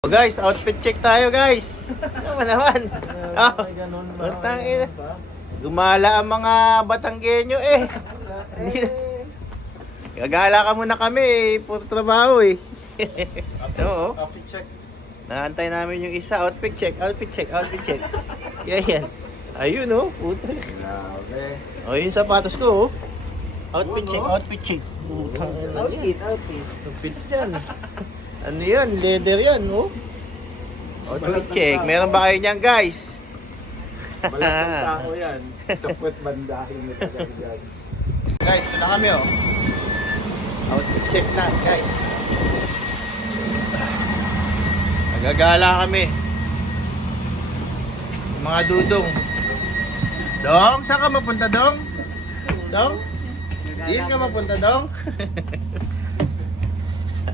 Oh guys, outfit check tayo guys. Ano ba naman? Oh, utang ina. Gumala ang mga Batanggenyo eh. Hindi. Gagala ka muna kami eh. Puro trabaho eh. Oo. Outfit check. Naantay namin yung isa. Outfit check, outfit check, outfit check. Yan. Ayun oh. Puta. Grabe. Oh, yung sapatos ko oh. Outfit check, outfit check. Putang ina. Outfit. Outfit yan. Ano yan? Leather yan, oh. Outfit check. Meron ba kayo niyan, guys? Balat ng tao yan. Sa puwet bandahin na talaga yan. Guys, ito na kami, oh. Outfit check na, guys. Nagagala kami. Mga dudong. Dong, saan ka mapunta, Dong? Dong? Diyan ka mapunta, Dong?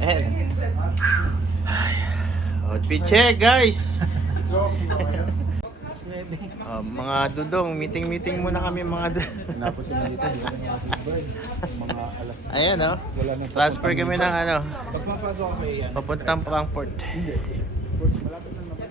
Ayan. Outfit check, guys. Mga dudong, meeting muna kami mga dudong. Napot yung dito, di ba nakasubay? Mga alas. Ayan, oh. Wala na. Transfer kami ng ano, Pag mapagawa kami yan. papuntang Frankfurt. Hindi. Malapit lang naman.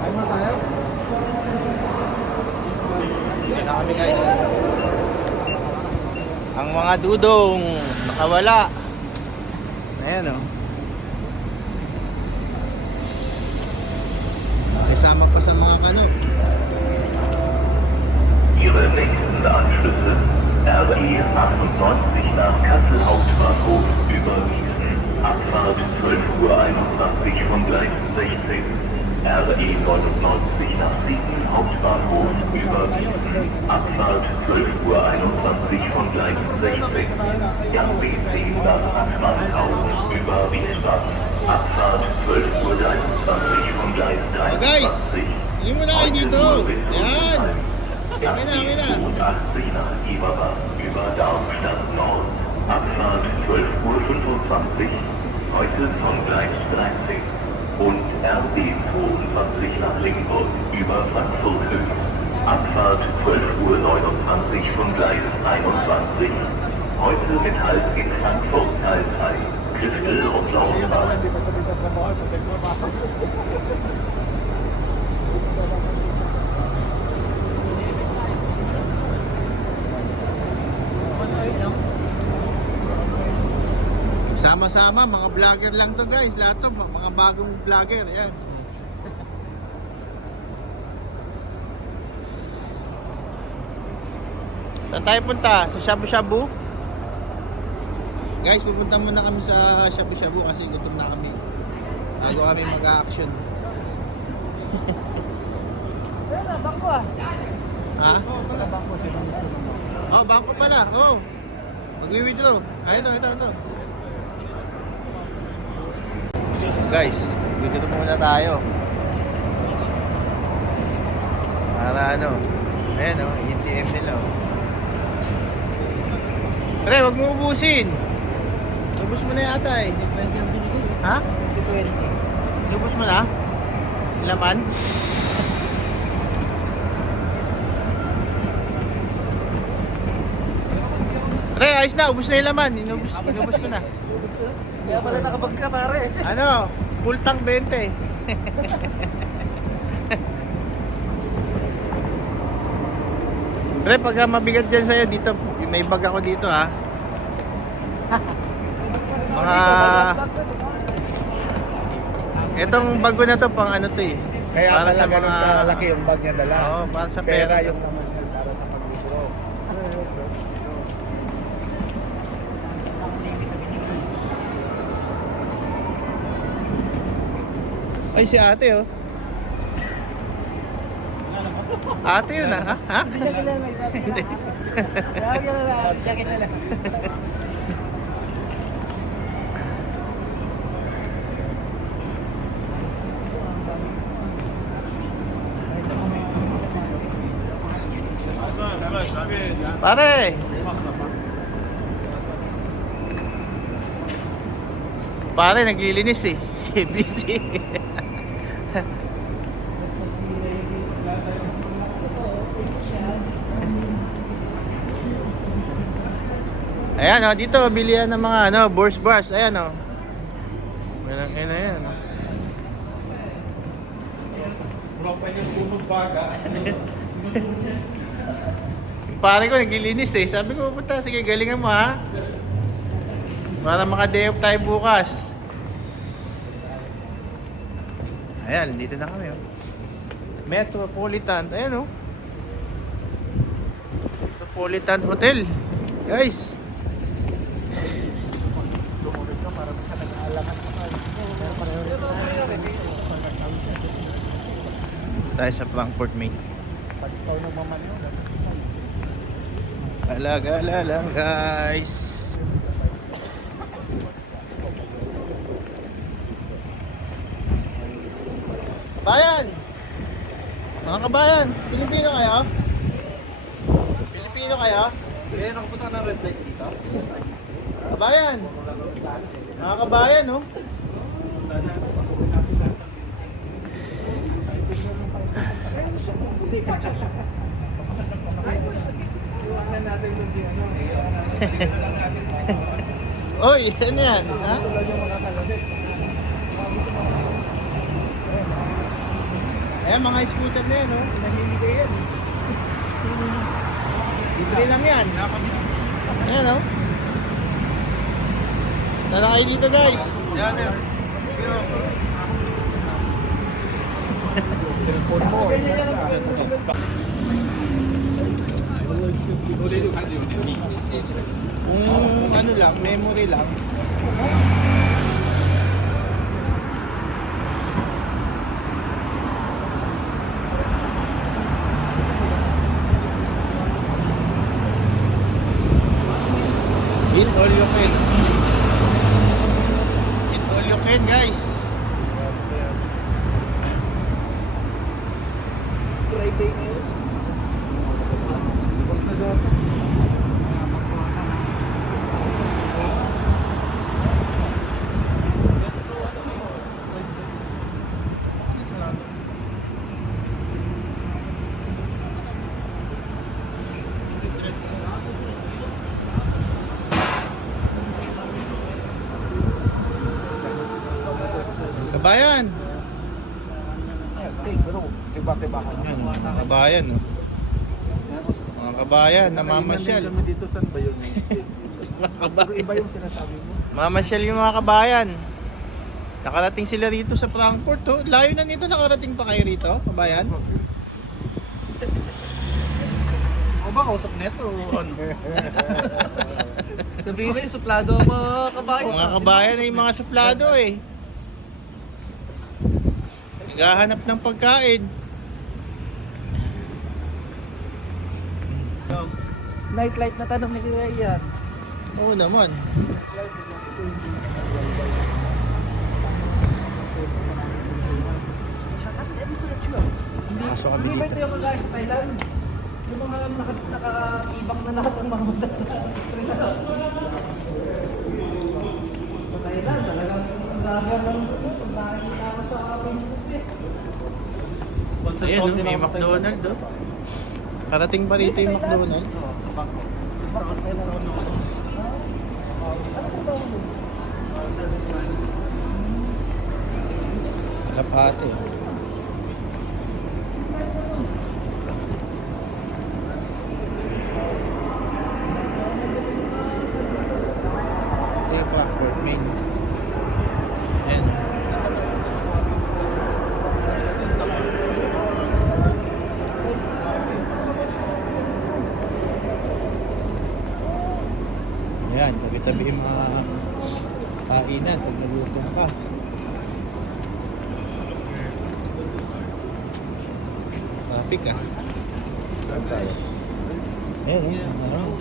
Ay mo tayo? Dito na kami, guys. Ang mga dudong nakawala. Ayan, oh. Kasama pa sa mga kano. Ihre nächsten Anschlüsse RE 98 nach Kassel Hauptbahnhof über Wiesen, Abfahrt 12:21 Uhr von Gleis 16. RE 99 nach Siegen Hauptbahnhof über Wiesen, Abfahrt 12:21 Uhr von Gleis 16. RB10 nach Aschmannshausen über Wiesbaden, Abfahrt 12:23 Uhr von Gleis Oh, guys. 23. Hindi mo na kayo dito. Yan. Okay na. 85 nach Eberbach über Darmstadt Nord. Abfahrt 12:25 Uhr, heute von Gleis 13. Und RB 22 nach Limburg über Frankfurt Höhe. Abfahrt 12:29 Uhr von Gleis 21. Heute mit Halt in Frankfurt Teil 3, Kistel und Lausbach. Sama-sama, mga vlogger lang to, guys. Lahat to, mga bagong vlogger. Ayan. Saan tayo punta? Sa Shabu Shabu? Guys, pupunta muna kami sa Shabu Shabu kasi gutom na kami. Bago kami mag-action. Bangko ah. Ha? Bangko siya ng gusto naman. Oh, bangko pala. Oh. Mag-withdraw. Ay, ito. Guys, dito muna tayo. Para ano? Ayan oh, ATM nila oh. Pre, wag mo ubusin. Ubus mo na yata eh. Ha? 20. Ubus mo na? Laman? Pre, ayos na. Ubus na yung laman. Inubos ko na. Kaya pala nakabag ka pare. Ano? Full tank 20. Pre, pagka mabigat dyan sa'yo, dito, may bag ako dito ha. Mga... Itong bag ko na to, pang ano to eh. Kaya Para pala sa ganun mga- kalaki yung bag niya dala. Oo, para sa Pera pera. yung naman niya para sa pag-withdraw. Ay, si ate oh. Ate yun ah, ha? Hindi. Pare! Pare, naglilinis eh. Busy. Ayan oh, dito bilihan ng mga ano, Bourse bars. Ayan oh. Ayan, ayan. Wala pa yung sunog baga. Yung pare ko naglilinis eh. Sabi ko, puta, sige, galingan mo ha. Para maka-day off tayo bukas. Ayan, dito na kami oh. Metropolitan. Ayan oh. Metropolitan Hotel. Guys. Lumunod ka para sa nag-aalangan ka pa. Tayo sa Frankfurt, Maine. Pag ikaw nagmaman yun. Gala lang, guys. Kabayan! Mga kabayan, Pilipino kayo? Pilipino kayo? Eh, nakapunta ka ng red light dito? Kabayan! Mga kabayan, oh. Iwanan natin kung si ano. Iwanan natin. Oy, ano yan? Ha? Tulad yung mga kalabit. Ayan, mga scooter na yan, oh. Namimigay yan. Bibili lang yan. Ayan, oh. Tara kayo dito, guys. Yan, yan. Cellphone mo. Kung ano lang, memory lang. Eat all you can. Eat all you can, guys. Friday na yun. Kabayan. Steak, pero tiba-tiba ka Yan, mga kabayan. Oh. Mga kabayan, namamasyal. Kami dito, saan ba yun? Pero iba yung sinasabi mo. Mamasyal yung mga kabayan. Nakarating sila rito sa Frankfurt. Oh. Layo na nito, nakarating pa kayo rito, kabayan. O ba, kausap neto? Sabihin mo yung suplado ang mga kabayan. Mga kabayan ay mga suplado eh. Naghahanap ng pagkain. Nightlight na tanong ni Kuya yan. Oo naman. Pasok kami Hindi ba dito. ito yung mga sa Thailand? Yung mga naka-ibang na lahat ng mga sa Thailand, talagang ang gaga lang ito. Kung nakikita ko sa Facebook eh. Ayan, oh, may McDonald's. Oh. Parating pa rito yung McDonald's. Kalapate. Ito yung Frankfurt, Maine. Ayan. Ayan, tabi-tabi yung mga kainan pag nagutom ka. Traffic ah. Saan tayo? Ayan, ano?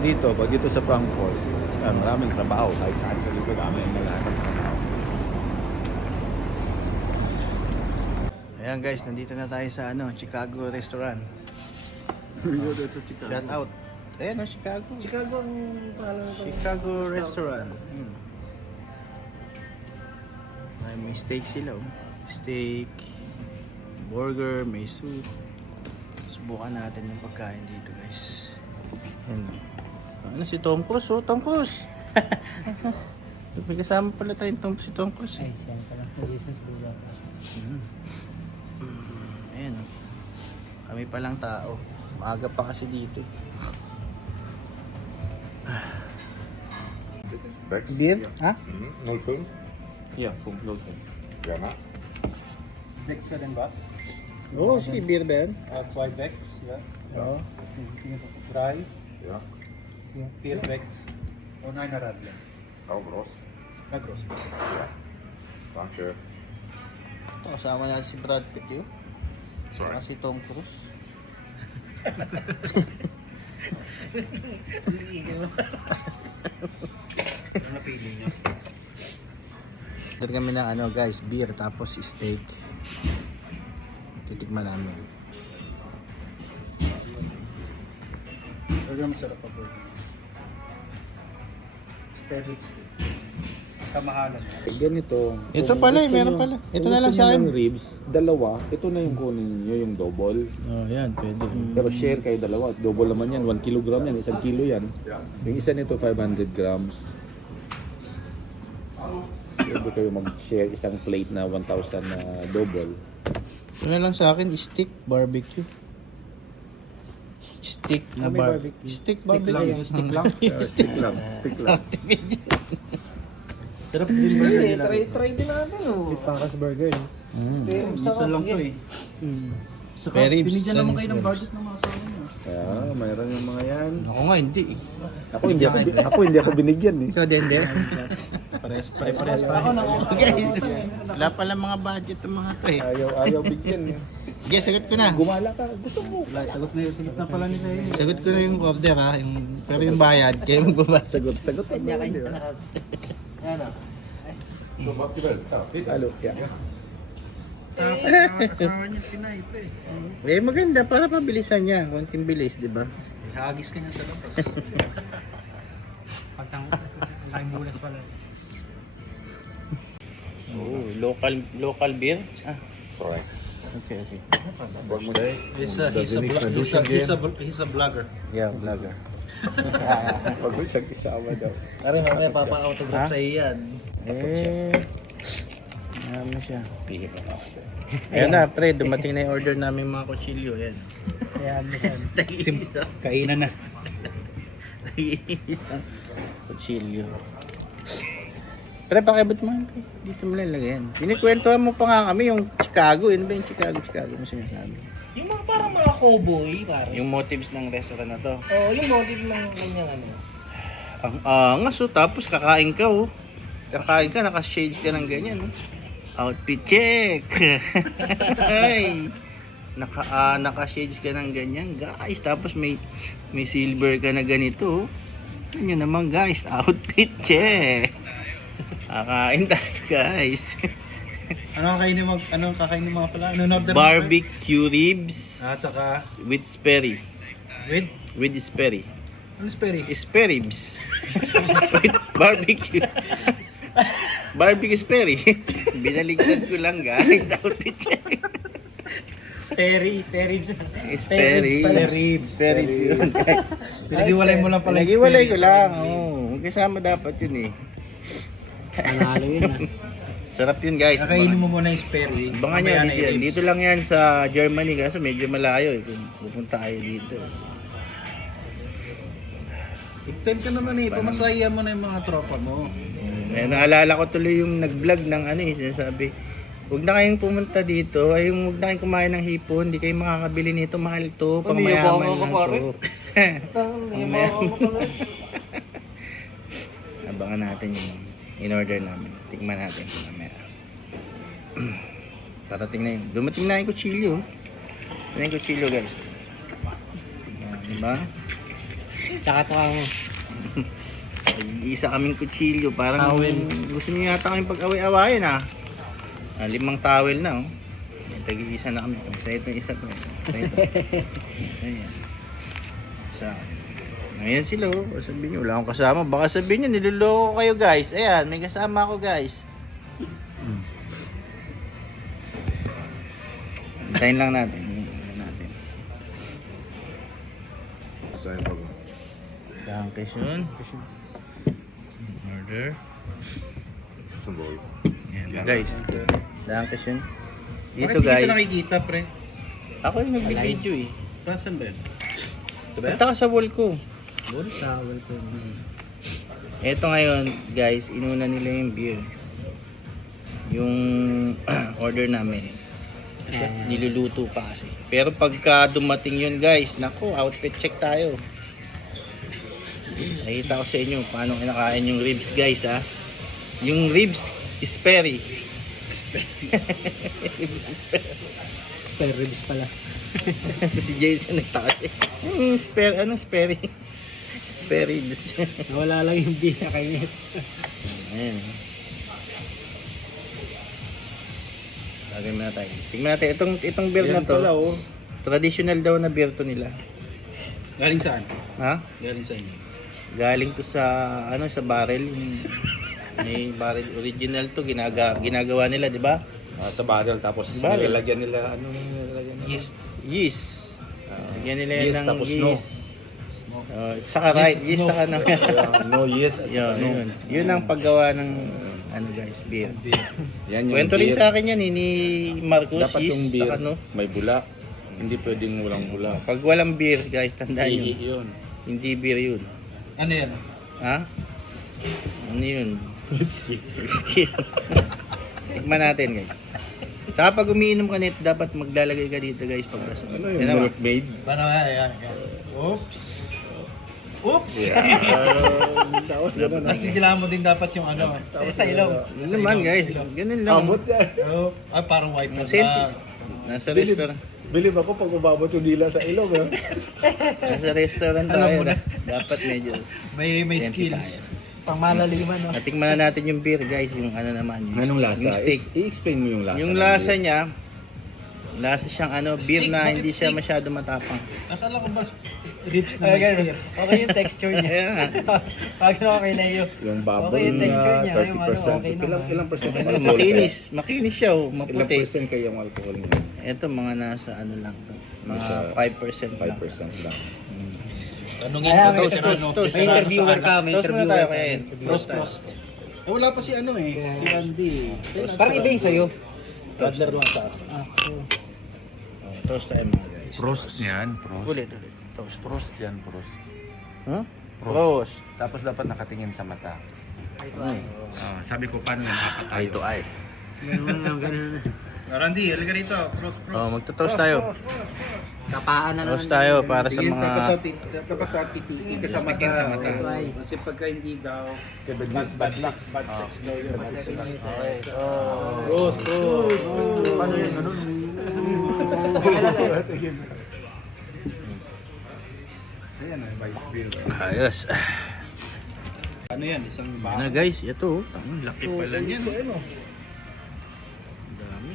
Dito, pag dito sa Frankfurt, maraming trabaho. Kahit saan ka dito, maraming trabaho. Ayan guys, nandito na tayo sa ano, Chicago restaurant. Dito sa Chicago. Shout out. Ayan, Chicago. Chicago ang pangalan ng Chicago restaurant. Ayun. May steak sila oh. Steak, burger, may soup, Subukan natin yung pagkain dito, guys. Yan. Ano si Tom Cruise? Oh, Tom Cruise! May kasama pala tayong si Tom Cruise. Ay, siya pala. Jesus Lord. Ayan. Kami palang tao. Maaga pa kasi dito. Bex? Beer? Ha? 05? Ja, 05. Gerne. Bex ka din ba? Oo, sige, beer ba yan? 2 Bex, ja. Oo. Sige po. Dry, Ja. 4 Bex. O 9 na radler. Auch groß. Na gross. Danke. Ito, kasama natin si Brad Pitt yun. Sorry. Saka si Tom Cruise. Ano napili niya? Dito kami ng ano guys, beer tapos steak. Titikman namin. Talaga masarap pa po. Spare ribs. Kamahalan. Ganito. Ito kung pala eh, gusto meron nyo- pala. Ito kung na lang gusto sa nyo akin. ng ribs, dalawa. Ito na yung kunin nyo, yung double. Oh, yan, pwede. Pero share kayo dalawa. Double naman yan. 1 kilogram yan. 1 kilo yan. Yung isa nito 500 grams. Pwede kayo mag-share isang plate na 1,000 na double. Ito na lang sa akin, steak barbecue. Stick na barbecue. Stick barbecue. Stick lang. Stick lang. Stick lang. Sarap din burger nila. Try din natin oh. Pangkas burger. Isa lang to eh. Saka Spare ribs, binigyan naman kayo ng spare budget ng mga asawa niyo. Kaya, mayroon yung mga yan. Ako nga hindi. Ako hindi ako binigyan eh. Ikaw din din. Pare-pares tayo. Guys, wala pala mga budget ng mga to eh. Ayaw bigyan eh. Sige, sagot ko na. Gumala ka. Gusto mo. Wala, sagot na pala nila yun. Sagot ko na yung order ha. Pero yung bayad, kayo magbabasagot. Sagot pa niya kayo. So, basketball. Halo. Yeah. Asawa niya Pinay, pre. Eh maganda para mabilisan niya. Konting bilis, di ba? Hagis ka niya sa labas. Pagtang bulas pala. Oh, local beer? Ah, Sorry. okay. Wag mo dahil. He's a vlogger. Yeah, vlogger. Wag mo siyang isama daw. Pero mamaya papa-autograph sa iyo yan. Ano siya? Ayan na, pre, dumating na yung order namin mga kutsilyo. Ayan. Kaya ano siya. Nag-iisa. Kainan na. Nag-iisa. Kutsilyo. Pre, pakibot mo yan, pre. Dito mo lang lagay yan. Pinikwentuhan mo pa nga kami yung Chicago. Yun ba yung Chicago mo sinasabi? Yung mga parang mga cowboy, parang. Yung motives ng restaurant na to. Oo, yung motive ng kanyang ano. Ang angas oh, tapos kakain ka oh. Kakain ka, naka-shades ka ng ganyan oh. Outfit check! Ay! Naka-shades ka ng ganyan guys. Tapos may silver ka na ganito oh. Yan naman guys, outfit check! Kakain tayo guys. Anong kakainin mo pala? Anong order mo? Barbecue ribs Saka with Sperry. with? With Sperry. Ano spare? Sperribs. With barbecue. Barbecue Sperry. Binaligtad ko lang guys. Outfit check. Spare Sperribs yun. Pinagiwalay mo lang pala. Pinagiwalay ko lang. Oo. Kasama dapat yun eh. Panalo yun ah. Sarap yun guys. Kakainin mo muna yung spare. Abangan nyo dito yan. Dito lang yan sa Germany kasi medyo malayo eh. Kung pupunta kayo dito. Ipten ka naman eh. Pamasaya mo na yung mga tropa mo. Naalala ko tuloy yung nag-vlog ng ano eh. Sinasabi, huwag na kayong pumunta dito. Ay, huwag na kayong kumain ng hipon. Hindi kayo makakabili nito. Mahal to. Pang mayaman lang to. Abangan natin yung in-order namin. Tikman natin mamaya. Parating na yun. Dumating na yung kutsilyo. Ito na yung kutsilyo guys. Diba? Tsaka ito mo. Isa kaming kutsilyo. Parang gusto niyo yata kaming pag-away-awayan ah. 5 towel na oh. Tag-iisa na kami. Isa ito isa pa. Ito. Ayan. Isa. Ayan sila oh. Sabihin nyo, wala akong kasama. Baka sabihin nyo, niloloko kayo guys. Ayan, may kasama ako guys. Hintayin lang natin. Dankeschön. Order. Sumbol. Yan guys. Dankeschön. Bakit Dito hindi guys. ka nakikita, pre? Ako yung nag-video eh. Pasan ba yun? Ito ba? Punta ka sa wall ko. Sa welcome. Eto ngayon guys, inuna nila yung beer. Yung order namin. Niluluto pa kasi. Pero pagka dumating yun guys, naku, outfit check tayo. Nakita ko sa inyo paano kinakain yung ribs guys ha. Yung ribs Sperry. Spare ribs pala. Si Jason nagtaka. Yung Sperry? Sperry ribs. Nawala lang yung beef at kainis. Ayan. Lagay mo na tayo. Tingnan natin itong beer na to. oh. Traditional daw na beer to nila. Galing saan? Ha? Galing sa inyo. Galing to sa sa barrel. May barrel original to ginagawa nila, 'di ba? Sa barrel tapos Barrel. nilalagyan nila nilalagyan nila? Yeast. Yeast. Lagyan nila yan Yeast ng tapos no. yeast. Saka right, yeast saka no. No yes at Yun, no. yun ang paggawa ng guys, beer. Yan yung Kwento rin beer. sa akin yan ni Marcos, Dapat yung yeast beer saka no. may bula. Hindi pwedeng walang bula. Pag walang beer, guys, tandaan nyo, Yun. hindi beer yun. Ano yan? Ha? Ano yun? Whiskey. Whiskey. Tikman natin, guys. Saka pag umiinom ka nito, dapat maglalagay ka dito, guys, pag nasa. Ano yung milk maid? Paano? Yan. Oops. Oops! Tapos gano'n. Tapos kailangan mo din dapat yung ano. Sa ilong. Ano naman, guys, ganun lang. Amot yan. Oh, parang wiper Sentis. Nasa restaurant. Bilib ako pag umabot yung dila sa ilong. Nasa restaurant Alam tayo mo na. na. Dapat medyo May senti skills. tayo. Pang malaliman, no? Natikman na natin yung beer, guys, yung ano naman. Anong lasa? Yung steak. I-explain mo yung lasa. Yung ng lasa beer. niya, lasa siyang beer Steak, na bakit hindi siya steak? masyado matapang. Akala ko ba ribs na Ay, may ganun. spear? Okay yung texture niya. Ayan nga. Pag okay na yun. Yung bubble Okay yung texture niya, na yung ano, 30%. okay naman. Ilang percent? Ano, makinis siya, Ilang maputi. percent kayong alcohol niya? Ito mga nasa ano lang to. Mga Nasa 5% lang. 5% lang. Tanungin Kaya ko may to, toast, May interviewer ka, may Toast muna interviewer tayo ka. kaya yun. Prost, prost. Wala pa si ano eh, si Andy. Parang iba yung sa'yo. Toddler lang sa Ah, so. Toast tayo mga guys. Prost niyan. Ulit. Toast. Prost yan, prost. Huh? Prost. Tapos dapat nakatingin sa mata. Ito ay. Sabi ko, paano yan? Apat Eye to eye. Ganun lang, ganun. Randy, halika rito. Prost, prost. Oh, magto-toast tayo. Kapaan na Toast tayo para sa Tingin, mga dapat titikin ka sa mata. sa mata. Kasi pagka hindi daw, 7 days bad luck. bad sex daw yun. Okay, so Prost, prost. Paano yan? Ganun? Ayan, vice beer. ayos. Ano yan? Isang Na guys, ito. Ang laki pala niyan. Ano? Dami.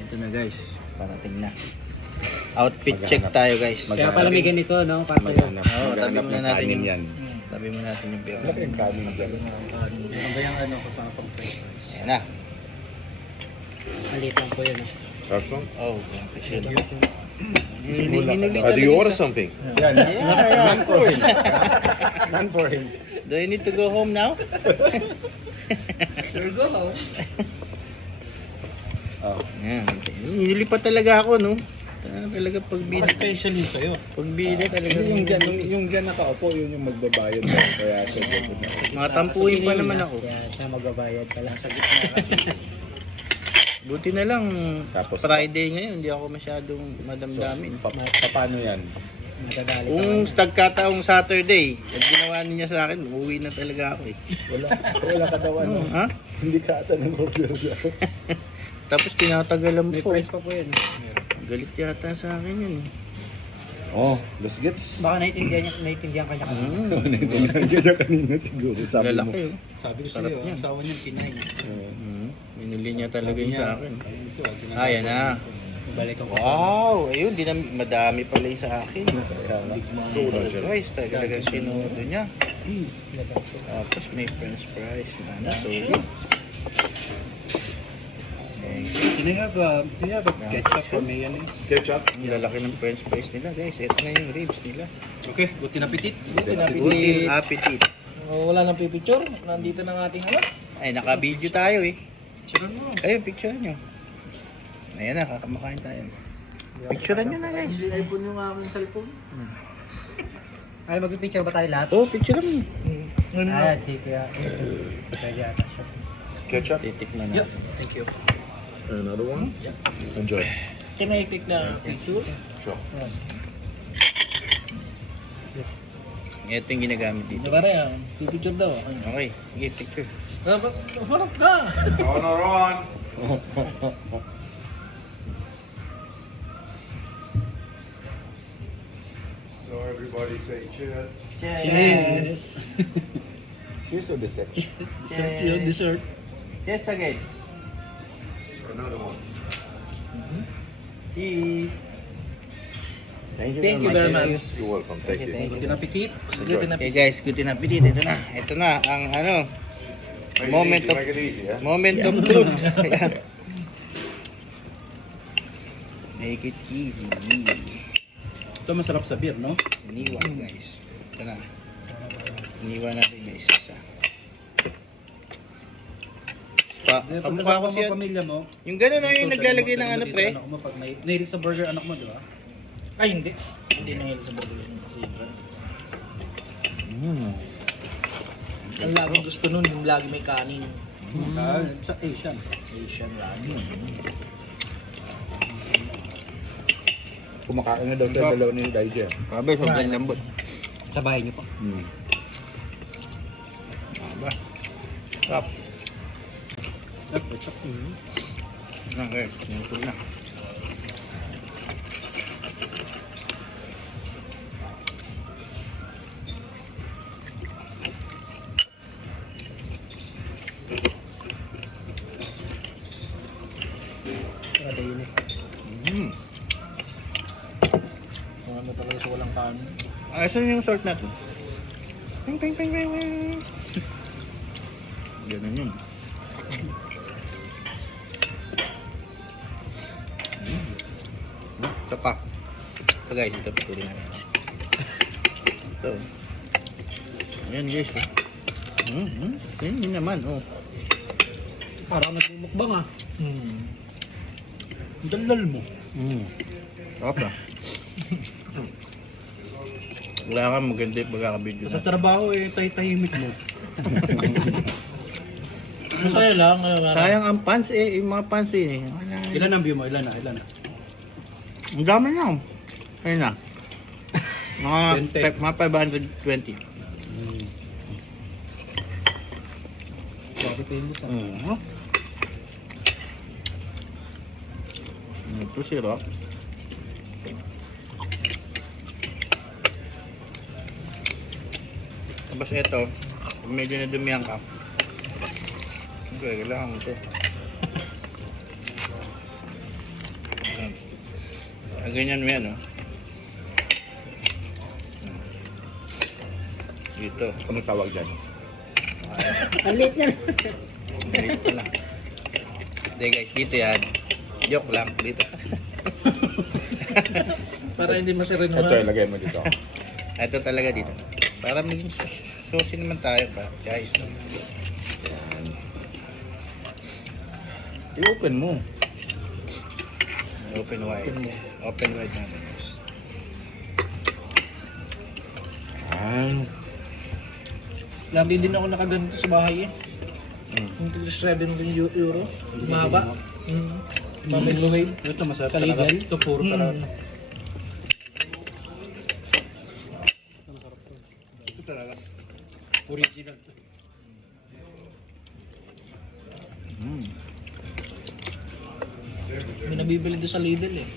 Ito na guys, parating na. Outfit check tayo guys. Kaya pala may ganito, no? Para sa'yo. Oo, tabi muna natin kanin yung yan. Tabi muna natin yung beer. Laki yung kanin dyan. Ano ba yung ano kasama pang french fries? Ayan na. Maliit lang po yun, no? Oh, appreciate. Do you order something? Yan, none for him. None for him. Do I need to go home now? Sure, go home. Oh. Ayan. Nililipat talaga ako, no? Talaga Mga pagbida. special yun sa'yo. Pagbida talaga. Yung dyan nakaupo, yun yung magbabayad na. Kaya ito, Matampuin pa naman ako. Kaya siya magbabayad pala. Sa gitna kasi. Buti na lang, Tapos- Friday ngayon, hindi ako masyadong madamdamin. Paano yan? Madadali Kung nagkataong Saturday, at ginawa niya sa akin, uuwi na talaga ako eh. Wala ka daw ano. Ha? Hindi ka ata ng order daw. Tapos pinatagalan May po. price pa po yun. Galit yata sa akin yun eh. Oh, los gets. Baka naiintindihan ka niya kanina. Nandiyan kanina siguro. Sabi mo. Lalaki oh. Sabi ko Sarap sa'yo, yan. ang asawa niyan, kinay. Binili niya talaga Sabi yun niya, sa akin. ayun to, ginagawa Ah, yan na. Balik ko. Wow! Ayun, madami pala yung sa akin. So, Soda. guys, talaga sinudo niya. Tapos may french fries na solid. Do you have a ketchup or mayonnaise? Ketchup. Ang lalaki ng french fries nila guys. Ito na yung ribs nila. Okay, good appetit. Buti appetit. Oh, wala nang pipicture. Nandito na ang ating ano. Ay, naka-video tayo eh. Sure mo. Ayun, picturean nyo. Ayan na, kakamakain tayo. Picturean nyo na guys. Hindi iPhone yung aking cellphone. Ay, mag-picture ba tayo lahat? Oo, picturean mo. Ayan, si Kuya. Kaya ata siya. Ketchup. Titikman Yeah, natin. thank you. Another one? Yeah. Enjoy. Can I take the picture? Sure. Yes. Yes. Ito yung ginagamit dito. Diba rin, pipicture daw. Okay, sige, picture. Harap ka! On. So everybody say cheers. Yes. Cheers or the sex? Dessert yun, dessert. Yes, again. Another one. Cheese. Thank Thank you very much. You're welcome. Thank Okay, you. thank Good appetit. Enjoy. Okay guys, good appetit. Ito na. Ito na ang ano, Make it moment easy, of make it easy, yeah? moment of truth. Make it easy. Ito masarap sa beer, no? Iniwan guys. Ito na. Iniwan natin guys. Isa. Kamukha ko siya. Pamilya mo. Yung gano'n na yung naglalagay ng ano pre. Anak mo, pag nahilig sa burger, anak mo, di ba? Ay, hindi. Hindi na yun sa bolo yun. Ang laging gusto nun, yung lagi may kanin. Sa Asian. Asian lagi. Kumakain na daw tayo dalawa ni Daija. Grabe, sobrang lambot. Sa bahay niyo po. Aba. Stop. Okay, sinutog na. Kada yun eh. Kung ano talaga sa walang kanin. Saan yung salt natin? Ping, ping, ping, ping, ping. Ganun yun. Ito pa. Ito guys, ito patuloy namin. Ito. Ayan guys. Yun naman. Oh. Parang nagmumukbang ah. Ang dalal mo. Sarap na. Wala ka maganda yung pagkakabidyo Sa na. trabaho eh, tahimik mo. Masaya lang. Sayang ang pants eh. Yung mga pants eh. Ilan ang view mo? Ilan na? Ang dami na. Ayun na. Mga 520. Sabi ko yun sa Ito sirap. Tapos ito, pag medyo nadumihan ka, okay, kailangan mo ito. Ganyan mo yan, oh. Dito. Ano tawag dyan? Ang lit yan. Dito pala. Hindi guys, dito yan. Joke lang, dito. Para hindi masira Ito, ilagay mo dito. Ito talaga dito. Para maging susi naman tayo pa, guys. I-open mo. Open wide. Open wide natin, guys. Lagi din ako nakaganito sa bahay eh. Yung 7 euro. Mahaba. Microwave. Ito masarap Sa talaga. Lidl. Ito puro talaga. Ito talaga. Original. May nabibili doon sa Lidl eh.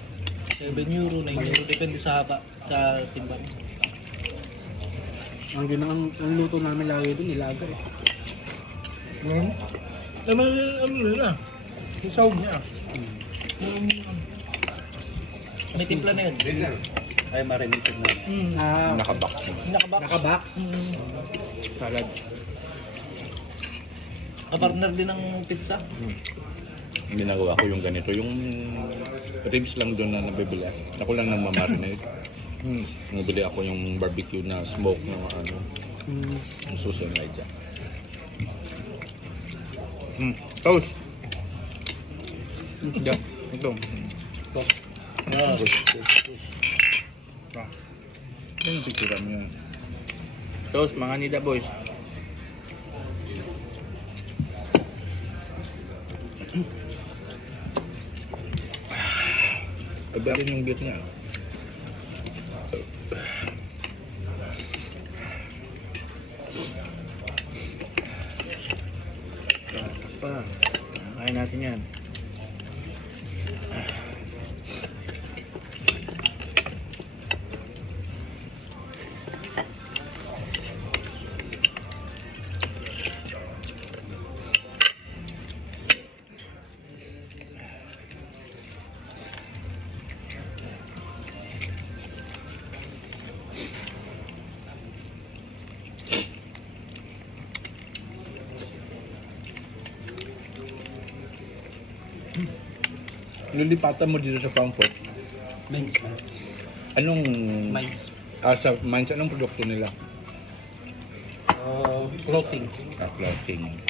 7 euro, 9 euro. Depende sa haba. Sa timbang. Ang luto namin lagi doon, nilaga eh. Eh, may ano yun ah. Yung sahog niya. May timpla na yun. Ay, marinated na. Nakabox. Nakabox. Nakabox? Salad. Kapartner din ng pizza. ginagawa ko yung ganito. Yung ribs lang doon na nabibili. Ako lang nang mamarinate. Nabili ako yung barbecue na smoke na ano. Yung susunod dyan. Toast! Ito. Ito. Ito yung picture niya. Toast, mga Nida boys. Iba rin yung beer niya. Pa. Kain natin yan. Lilipatan mo dito sa Frankfurt. Mines. Anong... Mines. Sa Mines, anong produkto nila? Clothing. Clothing.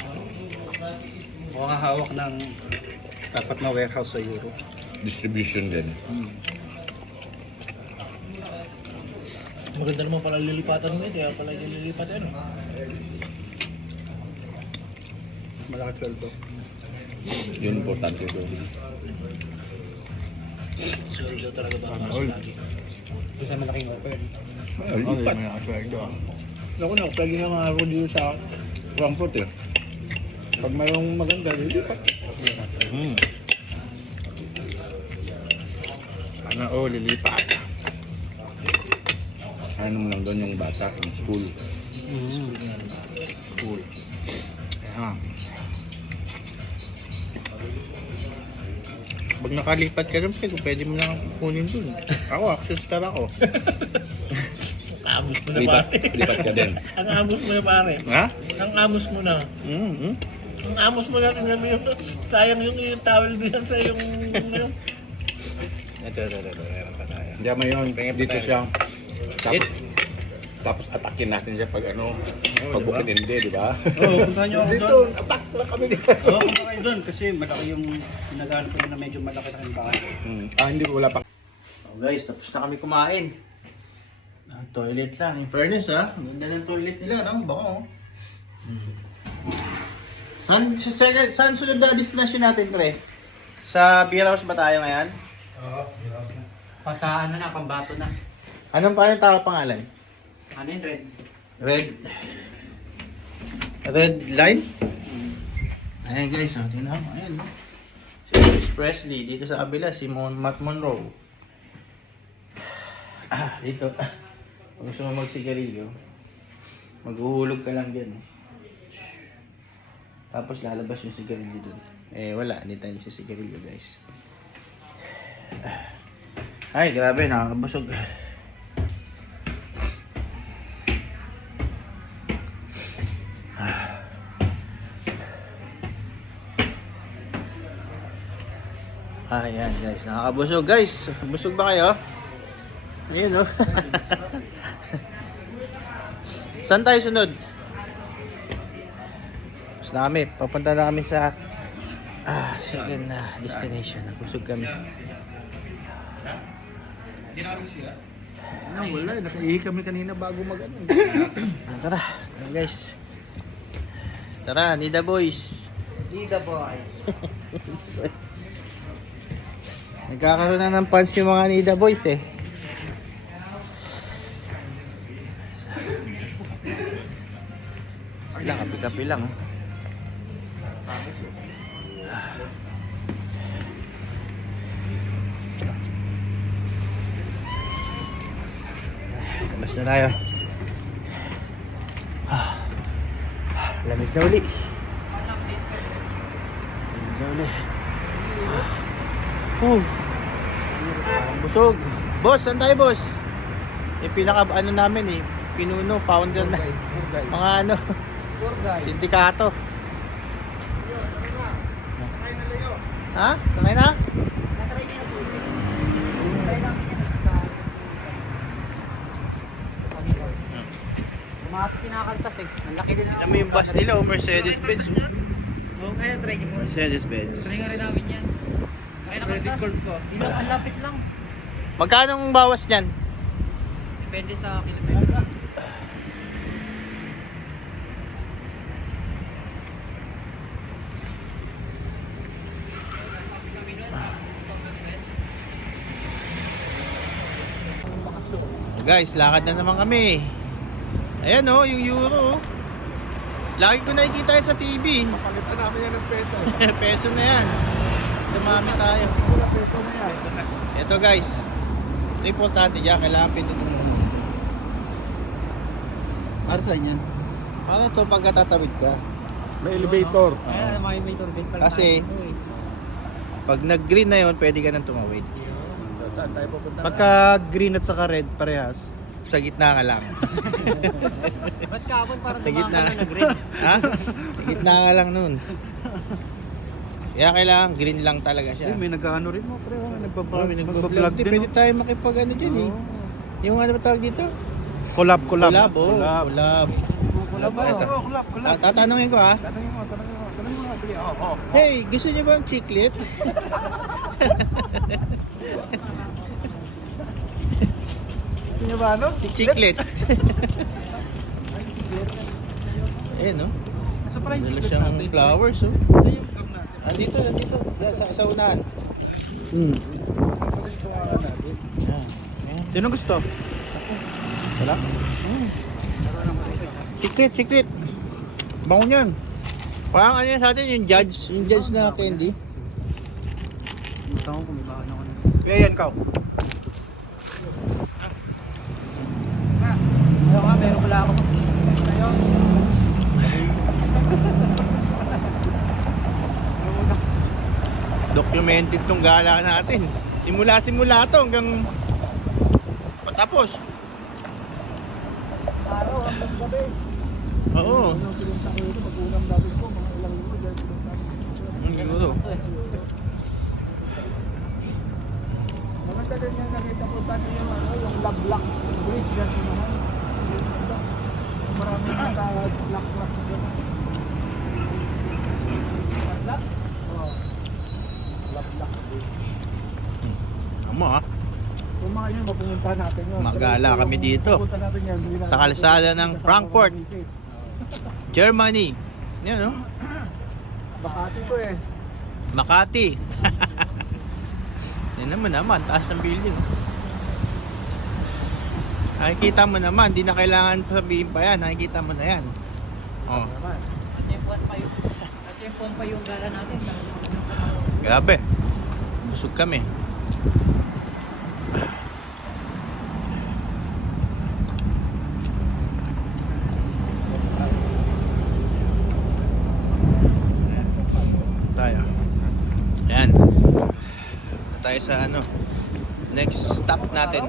Mukhang hawak ng dapat na warehouse sa Europe. Distribution din. Maganda naman pala lilipatan mo kaya pala yung lilipatan. Malaki sweldo. Yun importante doon. Sweldo talaga ba ang All. lagi? Kasi malaking open. Lipat. Ako na, pwede na mga ako dito sa Frankfurt eh. Pag mayroong maganda, lilipat. Ano, lilipat. Anong lang doon yung bata in school. Cool. Ayan. Pag nakalipat ka rin, pwede mo lang kunin dun. Ako, access card ako. Ang amos mo na Lipat, pare. lipat ka din. Ang amos mo na pare. Ha? Ang amos mo na. Ang amos mo na. Tingnan mo yung sayang yung towel din sa yung... Ito. Meron pa tayo. Diyan mo yun, Pengen pa dito tayo. siya. Tapos, It- tapos atakin natin siya pag ano, Oo, pag diba? bukid hindi, di ba? Oo, puntahan niyo ako Dito, doon. attack na kami dito. Oo, punta kayo doon kasi malaki yung pinagaan ko yun na medyo malaki na yung bahay. Hindi ko wala pa. Oh, guys, tapos na kami kumain. Toilet lang. In fairness ha, ganda ng toilet nila, no? Bako. Saan sunod na destination natin, pre? Sa beer house ba tayo ngayon? Pasaan na, pambato na. Anong paano tawag pangalan? Ano yun, Red? Red line? Ayan guys, tingnan mo. Ayan. Si Elvis Presley, dito sa kabila, si Matt Monroe. Dito. Kung gusto mo magsigarilyo, maghuhulog ka lang dyan. Tapos lalabas yung sigarilyo dun. Wala, hindi tayo sa sigarilyo guys. Ay, grabe, nakakabusog. Ayan guys, nakakabusog guys. Busog ba kayo? Ayun oh. Saan tayo sunod? Tapos na kami, papunta na kami sa second destination. Busog kami. Wala, nakaihi kami kanina bago mag-ano. Tara, guys. Tara, Nida Boys. Dida boys. Nagkakaroon na ng fans yung mga Nida Boys eh. Lang, kapi-kapi lang. Labas na tayo. Lamig na uli. Lamig na uli. Parang busog. Boss, saan tayo boss? Yung pinaka ano namin eh. Pinuno, founder na. Mga ano. Ha? Sakay na? Natry niyo na po. Try namin yan sa... Mga kinakaltas eh. Ang laki din Alam mo yung bus nila, oh, Mercedes-Benz. Oo, kaya try niyo po. Mercedes-Benz. Try nga rin namin yan. Kaya nakaltas. Hindi lang, ang lapit lang. Magkano ang bawas niyan? Depende sa kilometer. Guys, lakad na naman kami. Ayan oh, yung euro. Lagi ko nakikita yan sa TV. Palitan namin yan ng peso. Peso na yan. Dumami tayo. Peso na yan. Ito guys. Ito importante dyan. Kailangan pindutin mo. Para saan yan? Para ito pagkatatawid ka. May elevator. Ayan, mga elevator din pala. Kasi pag nag-green na yun, pwede ka nang tumawid. Saan tayo pupunta? Pagka green at saka red, parehas. Sa gitna ka lang. Ba't kapon para Sa gitna. dumaan ka ng green? Ha? Sa gitna ka lang nun. Kaya kailangan green lang talaga siya. May nag-ano rin mo, pre. May May nagbablog nagbablog din. Pwede tayo makipag ano dyan eh. Yung ano ba tawag dito? Collab. Collab. Oh. Collab. Collab. Collab. Ito. Collab. Tatanungin ko ha. Tanongin mo. Sige, oo. Hey, gusto niyo ba ang chiclet? Sino ba ano? Chiclet. Ayan no? Sa pala yung Dala chiclet siyang natin. flowers oh. Sa yung cam natin. Andito. Sa unahan. Pala yung kawalan natin. Ayan. Sino gusto? Wala? Chiclet. Bango niyan. Parang ano yan sa atin, yung judge na candy. Ito ko kung may bahan ako na. Kaya yan, Kao. Ayaw nga, meron pala ako. Documented tong gala natin. Simula to hanggang patapos. Araw, hanggang gabi. Oo. Ano pinunta ko ito? Pag-unang gabi ko, mga ilang linggo dyan pinunta ko. Siguro. Maganda din yung nakita ko tayo yung ano, yung Lablac Bridge yan po naman. Maraming naka-lock dyan. Lablac? Oo. Lablac Bridge. Amo ah. Kung mga yun, mapumunta natin yun. Magala kami dito. Mapunta natin yan. Hindi na- Sa kalsada ng kasama Frankfurt. ng misis. Germany. Yan no? Makati to eh. Makati. Yan naman, taas ng building. Nakikita mo naman, di na kailangan sabihin pa yan. Nakikita mo na yan. Oh, Atempon pa yung gala natin. grabe. Busog kami. Tayo. Ayan. Tayo sa ano. Next stop natin.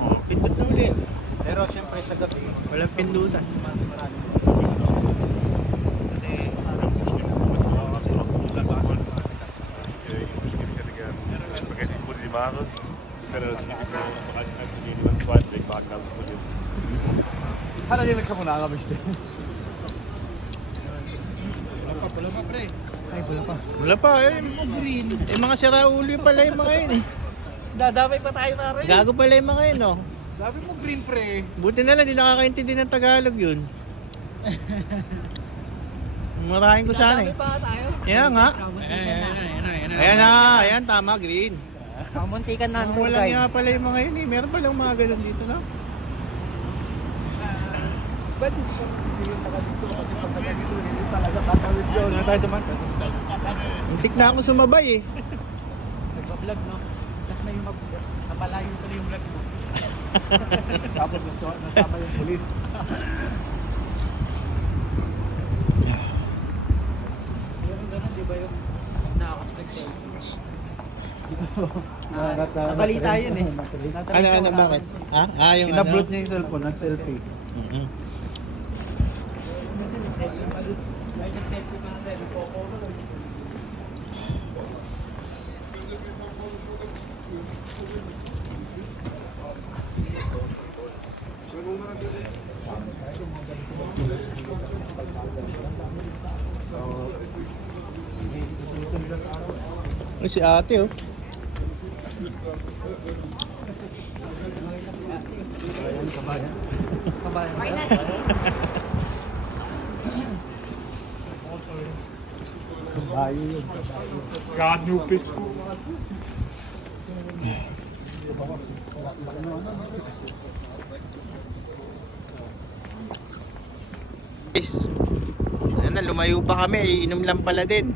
Oh, pindot na ulit. Pero siyempre sa gabi, Walang pindutan. Hala din nagkamuna kami siya. Wala pa pre. Ay, wala pa. Wala pa eh. Green. Eh mga siraulo pala yung mga yun eh. Dadamay pa tayo pare. Gago pala yung mga yun oh. Sabi mo green pre. Buti na lang, di nakakaintindi ng Tagalog yun. Marahin ko sana eh. Dadamay pa tayo. Kaya nga. Ayan na, ayan tama, green. Pamuntikan na ang Wala guide. nga pala yung mga yun eh. Meron palang mga ganun dito na. Ba't hindi ko dito kasi pag dito hindi talaga tatawid yun. Saan tayo duman? Muntik na akong sumabay eh. Nagpa-vlog no? Tapos may napalayo pala yung vlog mo. Tapos nasama yung polis. Yung ganun, di ba yung nakakapsek Nabalita yun eh. Ano, bakit? Ha? Ah, yung Inablot ano? niya yung cellphone, ang selfie. Mhm. Ay, si ate oh. Guys, ayun na, lumayo pa kami, inom lang pala din.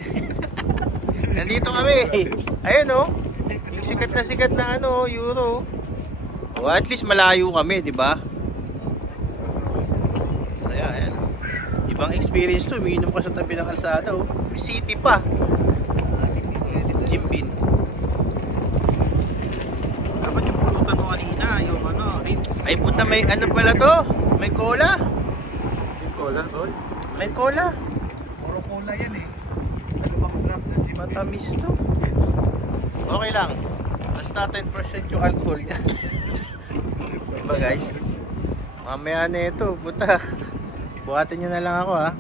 Nandito kami. Ayun oh. Yung sikat na ano, Euro. O at least malayo kami, di ba? Ayan. Ibang experience to, umiinom ka sa tabi ng kalsada oh. May city pa. Jimbin. Dapat yung pulutan mo kanina, yung ano, ribs. Ay puta, may ano pala to? May cola. Cola, tol? May cola. Puro cola yan eh. Ano bang grab na Jim? Matamis to. Okay lang. Basta 10% yung alcohol niya. Diba guys? Mamaya na ito, puta. Buhatin nyo na lang ako ha.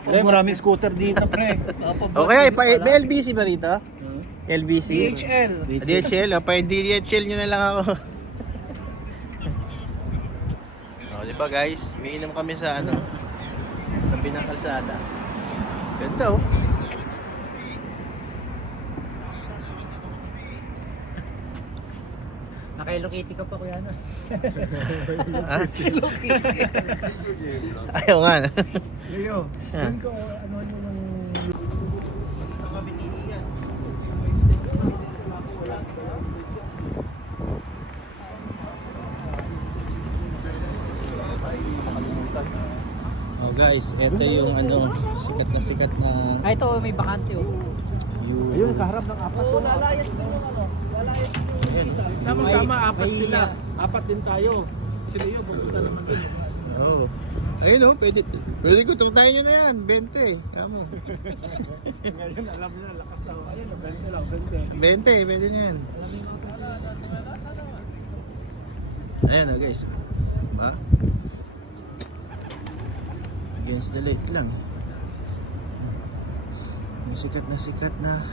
Pre, maraming scooter dito, pre. Okay, may LBC ba dito? LBC? DHL. DHL, pa-DHL nyo na lang ako. O, diba guys? Umiinom kami sa ano, tabi ng kalsada. Ganda oh. Naka-Hello Kitty ka pa kuya ano. Ah? Ayaw nga. Leo, Ah. yun ko, ano yung... Oh guys, ito yung ano, sikat na Ay ito may bakante oh. view. Ayun, kaharap ng apat ko. Lalayas din yung ano. Lalayas din yung... Tama, apat sila. Apat din tayo. Si Leo, pupunta naman din. Oo. Ayun oh, pwede ko tuktayin nyo na yan, 20. Kamo. Ngayon, alam nyo na, lakas na. Ayun, 20 lang, 20. 20, pwede na yan. Ayan oh guys. Diba? Against the light lang. Yung sikat na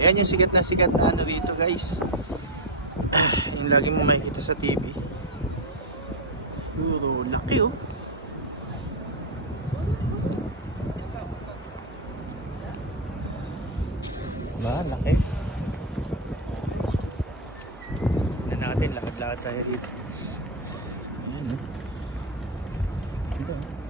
Ayan yung sikat na ano dito guys. Yung lagi mo makikita sa TV. Puro laki oh. Ba, laki. Na natin, lakad-lakad tayo dito. Ayan oh. Ganda oh.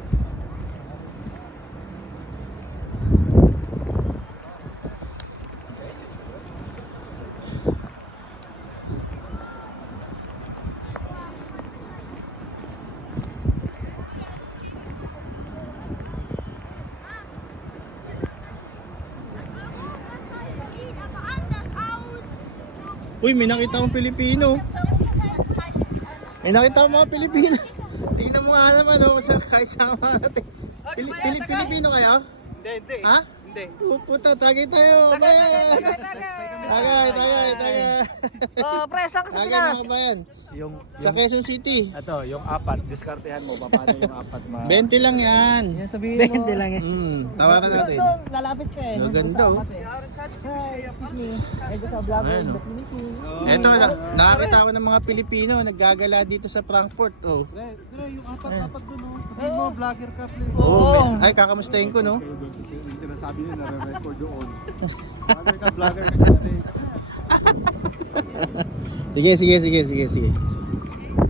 Uy, may nakita akong Pilipino. May nakita akong mga Pilipino. Tingnan mo nga naman, oh, kahit saan ka natin. Pilipino kayo? Hindi. Ha? Hindi. Puta, tagay tayo. Tagay. Oh, pre, saan ka sa Tagay Pinas? mga kabayan. Yung, Sa Quezon City. ito, yung apat, diskartehan mo, paano yung apat 20 lang yan. Yan sabihin mo. 20 lang Tawagan natin. Lalapit ka eh. Maganda oh. Hi, excuse me. I just have vlog Ayan, in oh. the Philippines. Ito, nakakita ko ng mga Pilipino naggagala dito sa Frankfurt. Oh. Pre, yung apat dun, oh. Sabihin mo, vlogger ka, pre. Oh. Ay, kakamustahin ko, no? Yung sinasabi niya, nare-record doon. Vlogger ka, pre. Sige.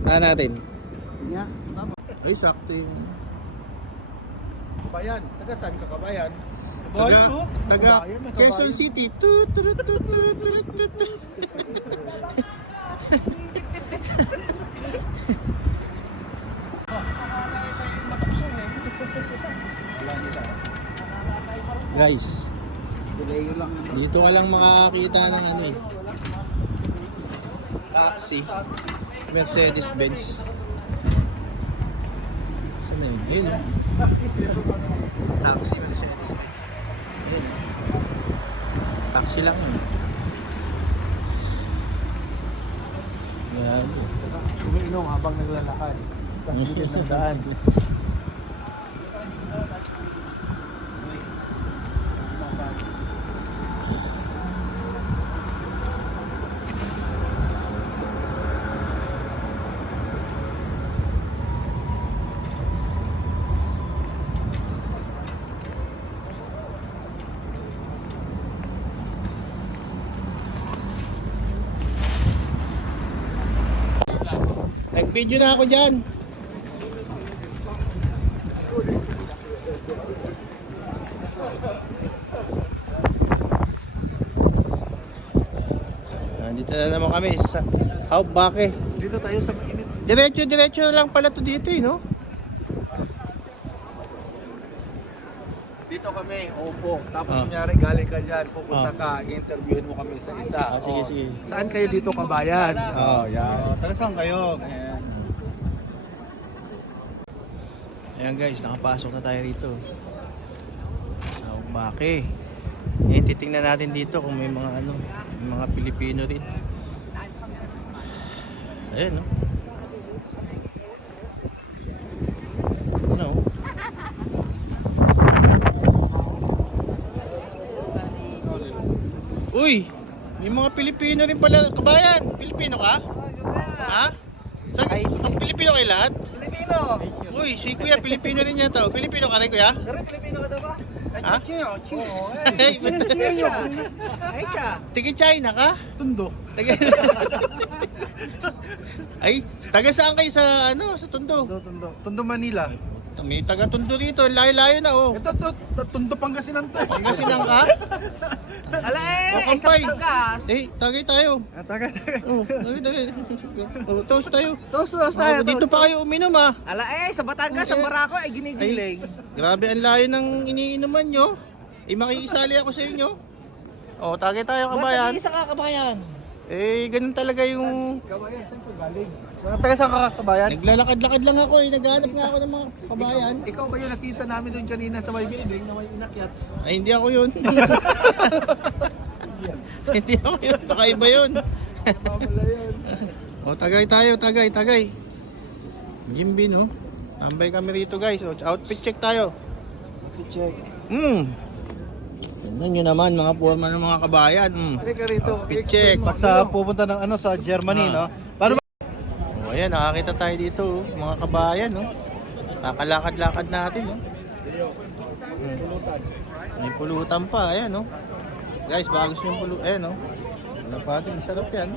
Tahan natin. Niya, Ay, sakto yung... kabayan. Taga saan ka, kabayan? Taga Kabayan, may Quezon kabayan. City. Guys, dito ka lang makakakita ng ano eh. Taxi. Mercedes-Benz. Saan na yun? Yun oh. Taxi, Mercedes-Benz. Yun. lang yun. Yan. Umiinom habang naglalakad. Sa gilid ng daan. Nag-video na ako dyan. Nandito na naman kami sa Outback. Dito tayo sa mainit. Diretso na lang pala to dito no? Dito kami, opo. Tapos Ah. kunyari galing ka dyan, pupunta Ah. ka, interviewin mo kami sa isa. Sige, Oh. sige. Saan kayo dito, kabayan? Ah. Yan. Taga saan kayo? Ayan. Ayan guys, nakapasok na tayo rito. Sa Outback. Eh, titingnan natin dito kung may mga ano, may mga Pilipino rin. Ayan no. Ano? Uy, may mga Pilipino rin pala, kabayan. Pilipino ka? Ha? Ang Pilipino kayo lahat? Pilipino! Uy, si Kuya Pilipino rin yata. Pilipino ka rin, Kuya? Pero Pilipino ka daw ba? Ha? Oo, Ay, Ay, ka! Taga China ka? Tundo. Taga... Ay, taga saan kayo sa ano, sa Tondo? Tundo. Tundo, Manila. May taga Tondo rito, layo-layo na oh. Ito, Tundo, Pangasinan to. Pangasinan ka? Ala O, Kampay. Eh, tagay tayo. Taga. Oh, tagay. Oh, toast tayo. Toast Oh, dito pa kayo uminom ah. Ala sa Batangas, ang Barako ay Ay, grabe ang layo ng iniinuman nyo. Eh, makikisali ako sa inyo. Oh, tagay tayo kabayan. Isa ka kabayan. Eh, ganun talaga yung... Kabayan, saan ka galing? Taga saan ka, kabayan? Naglalakad-lakad lang ako eh. Naghahanap nga ako ng mga kabayan. Ikaw ba yun? Nakita namin doon kanina sa may building na may inakyat. Ay, hindi ako yun. Hindi ako yun. Baka iba yun. Mamala yun. O, tagay. Jimby, no? Tambay kami rito, guys. O, outfit check tayo. Check. Tignan nyo naman, mga forma ng mga kabayan. Halika rito. Outfit check. Pag sa pupunta ng ano sa Germany, Ah. no? Paano ba? O, ayan, nakakita tayo dito, oh, mga kabayan, no? Kakalakad-lakad natin, no? May pulutan pa, ayan, no? Guys, baka gusto nyo pulutan, ayan, no? Wala pa natin, masarap yan.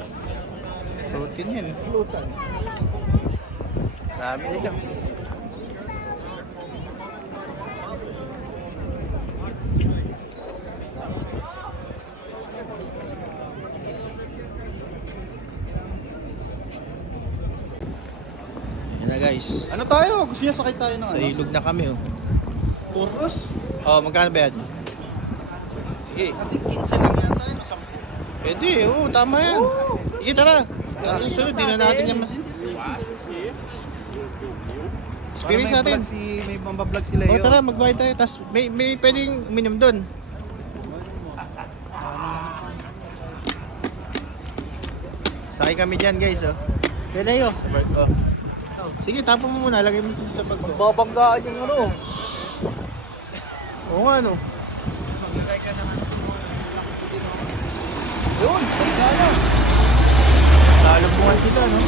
Protein yan. Pulutan. Dami nila. Ayan na guys. Ano tayo? Gusto niya sakay tayo ng Sa ilog na kami oh. Purpose? Oh, magkano ba yan? Sige. Ating 15 lang yata yun. Pwede, oo, tama yan. Sige, tara. Susunod, di na natin yan mas... Experience natin. May mambablog sila Oh, yun. tara, magbayad tayo. Tapos may pwedeng uminom doon. Sakay kami dyan guys, oh. Leo. Oh. Sige, tapo mo muna. Lagay mo ito sa bag. Babanggaan yung ano. Oo nga, no. Yun. Lalubungan sila, no?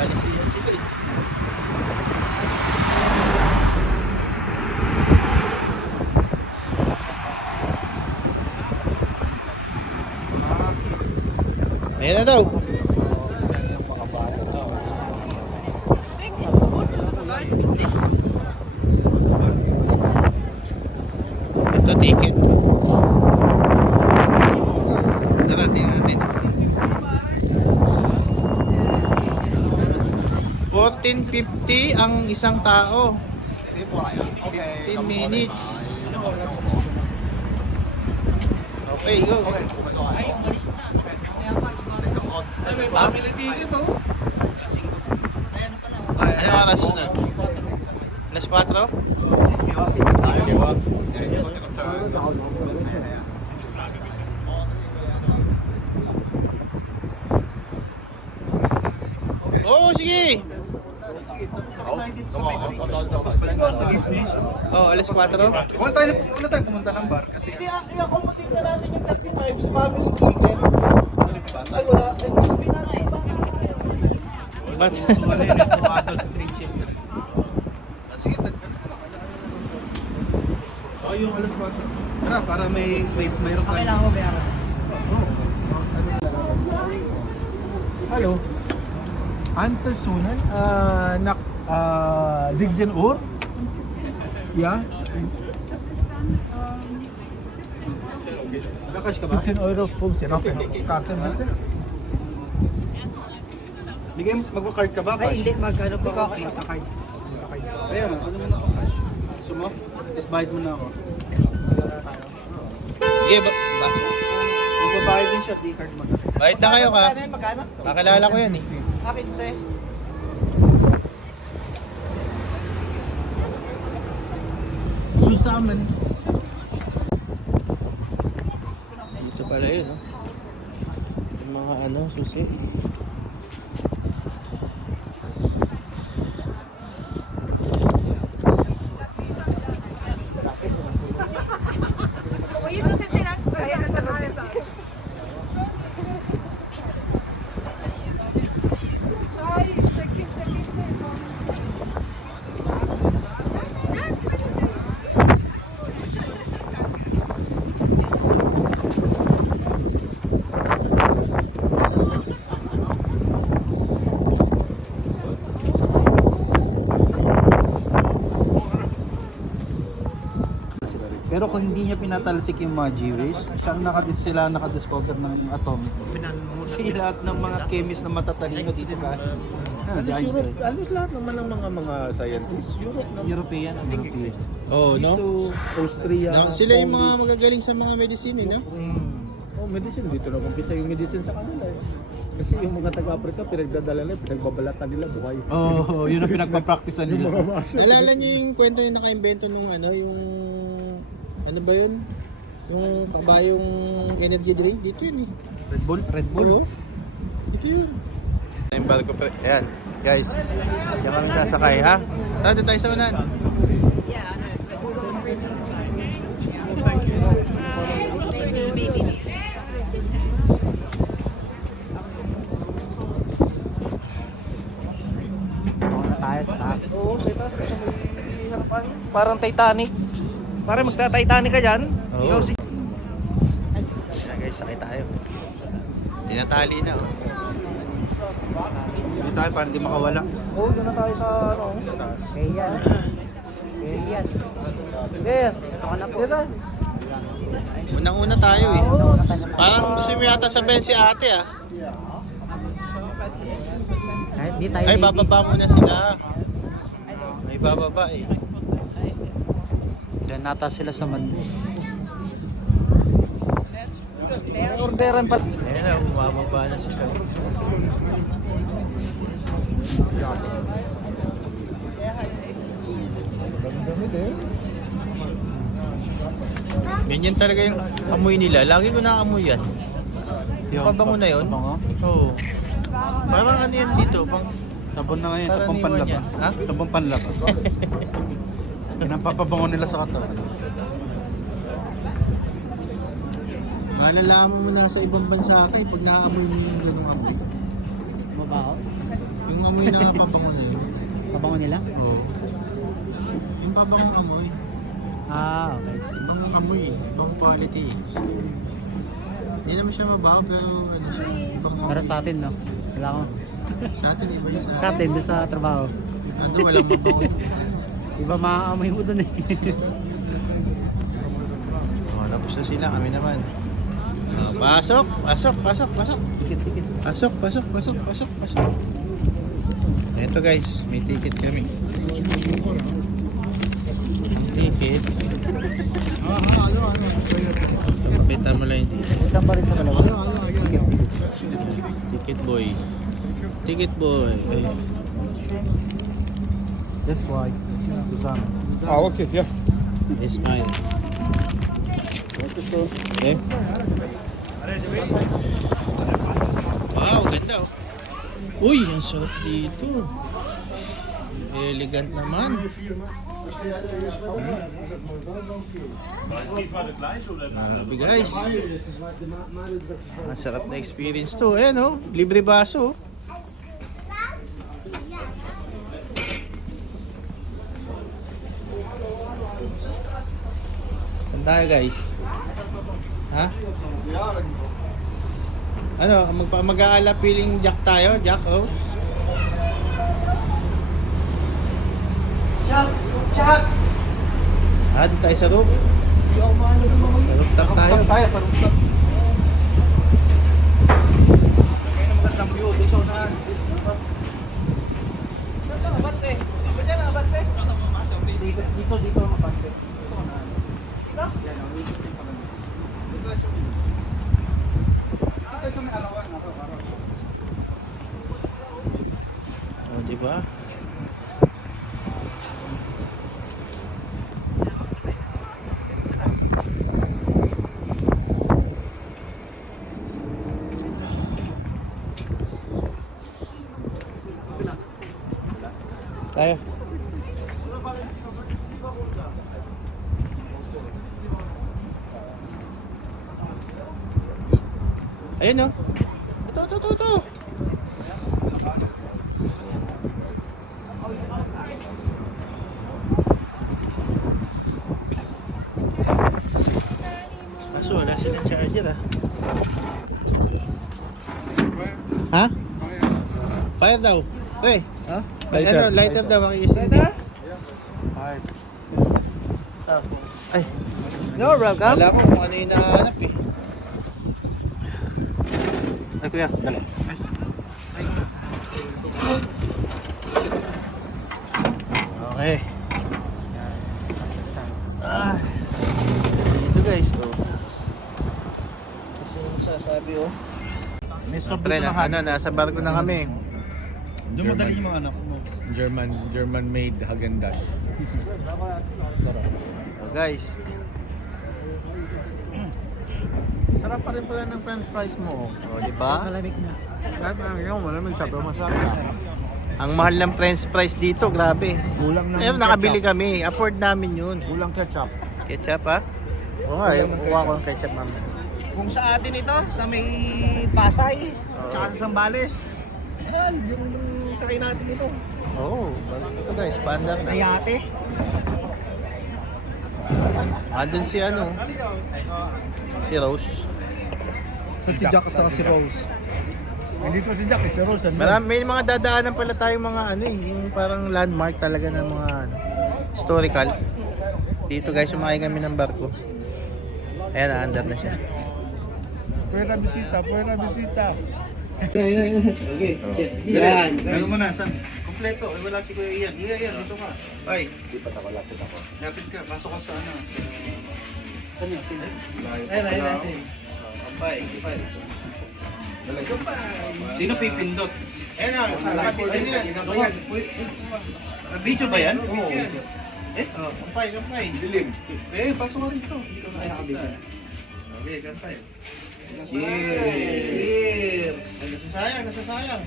Alisiyan sila eh. Ayan na daw. Ito ticket. Tara, tingnan natin. 14.50 ang isang tao. 15 minutes. Okay, go. Ay, umalis na. Ay, may family ticket oh. Ano oras na? Alas 4? Oo, sige! Oh, alas 4? Huwag tayo pumunta ng bar kasi I-accommodate na natin yung 35 sa family chicken. Ay, wala. Ba't? oh, yung alas 4. Tara, para mayroon tayo. Kailangan ko bayaran. Hallo. Antesunan nach 16 Uhr. Ja. €16.15. Okay. Karte natin. Bigay, magka-card ka ba? Ay, hindi. Magkano pa ako? Magka-card. Ayan, ano mo na ako cash? Gusto mo? Tapos bayad mo na ako. Sige, Magbabayad din siya, D-card mo. Bayad na kayo ka. Magkano? Nakilala ko yan eh. Akin sa'yo. Susaman. Dito pala yun, no? Yung mga ano, susi. Pero kung hindi niya pinatalsik yung mga G-rays, sila nakadiscover ng atomic. Kasi lahat ng mga chemist na matatalino dito ka. Si Einstein. Alos lahat naman ng mga scientists, European. Oo, no? Austria, Sila yung mga magagaling sa mga medicine, no? Oh, medicine dito na umpisa yung medicine sa kanila. Kasi yung mga taga-Africa, pinagdadala nila, pinagbabalatan nila buhay. Oh, yun ang pinagpa-practicean Yung mga nila. muscle. Alala niyo yung kwento yung naka-invento nung ano, yung... Ano ba yun? Yung kabayong energy drink? Dito yun eh. Red Bull? Red Oo. Dito yun. Yung barko pa. Ayan, guys. Siya kami sasakay, ha? Tara, doon tayo sa unan. Parang Titanic. Parang magta-Titanic ka dyan. Oo. Ikaw si... Ayan, guys, sakay tayo. Tinatali na, oh. Hindi tayo para hindi makawala. Oo, doon na tayo sa ano. Ayan. Ayan. There. Ito ka na po. Dito. Unang-una tayo, eh. Parang gusto mo yata sabihin si ate, ah. Di tayo Ay, bababa muna sila. May bababa, eh. Diyan nata sila sa Mando. Orderan pa. Ayan na, bumababa na sila. Ganyan talaga yung amoy nila. Lagi ko na-amoy yan. Yung pabango na yun? Oo. Parang ano yan dito? Pang... Sabon na ngayon, Parang sabon iniwan panlaba. yan. Ha? Sabon panlaba. Pinapapabango nila sa katawan. Malalaman mo na sa ibang bansa ka eh, pag naaamoy mo yung ganung amoy. Mabaho. Yung amoy na pabango na yun. Pabango nila? Oo. Yung pabangong amoy. Ah, okay. Ibang amoy eh. Ibang quality eh. Hindi naman siya mabaho pero ano siya. Ibang Pero sa atin, no? Wala ko. Sa atin iba yung Sa atin, doon sa trabaho. Ano, walang mabango. Iba maaamoy mo doon eh. So, tapos na sila. Kami naman. Pasok! Pasok! Pasok! Pasok! Pasok! Pasok! Pasok! Pasok! Pasok! Ito guys, may ticket kami. Ticket. Ito, pakita mo lang yung ticket. Saan pa rin sa dalawa? Ticket boy. Ticket boy. Ay. That's why. Susan. Ah, okay, yeah. It's mine. Okay. Wow, ganda oh. Uy, ang sarap dito. Elegant naman. Grabe guys. Ang sarap na experience to. Ayan oh, libre baso. Saan tayo guys? Ha? Ano, mag-aala feeling Jack tayo? Jack, oh? Jack! Ah, dito tayo sa roof. Sa rooftop tayo. Sa rooftop. Kaya na magandang view. Doon sa unahan. Dito ang abante. Dito ang abante. Dito ang unahan. Dito? Yan, ang ikot yung pala. Dito tayo sa unahan. Dito tayo sa may arawan. Araw. Oh, di ba? Tayo. Ayun oh. Ito. Kaso wala silang charger ah. Ha? Fire daw. Uy. Ha? Lighter daw makikisindi. Lighter? Ay. You're welcome. Wala ko kung ano yung nahanap eh. Ay, kuya. Dali. Okay. Ah. Ito guys, oh. Kasi yung sasabi, oh. May sobrang Pre, nasa barko na kami. Doon mo dali yung mga anak mo. German made Häagen-Dazs. Sarap. So guys, Sarap pa rin pala ng french fries mo. oh, di ba? Malamig na. Kahit yung malamig sa masarap. Ang mahal ng french fries dito, grabe. Kulang ng Ayun, nakabili kami. Afford namin yun. Kulang ketchup. Ketchup, ha? Oo nga, kuha ko ng ketchup mami. Kung sa atin ito, sa may Pasay, tsaka sa Zambales. Ayan, yung sakay natin ito. Oo, ito guys, pandar Sa na. yate. Andun si ano, si Rose. Si Jack at saka si Rose. Hindi to si Jack, si Rose. May mga dadaanan pala tayong mga ano eh, yung parang landmark talaga ng mga ano, historical. Dito guys, sumakay kami ng barko. Ayan, naandar na siya. Pwera bisita. Yan. Ano mo na, San? Kompleto. Ay, wala si Kuya Ian. Ian, dito ka. Ay. Di pa ako, lapit ako. Lapit ka. Pasok ka sa ano. Saan yun? Ayun. Kampay. Sino pipindot? Ayan na, nakapit. Ayun yan. Video ba yan? Oo. Eh, kampay. Dilim. Pasok ka rito. Dito na nakabigyan. Okay, kampay. Cheers! Ay, nasasayang.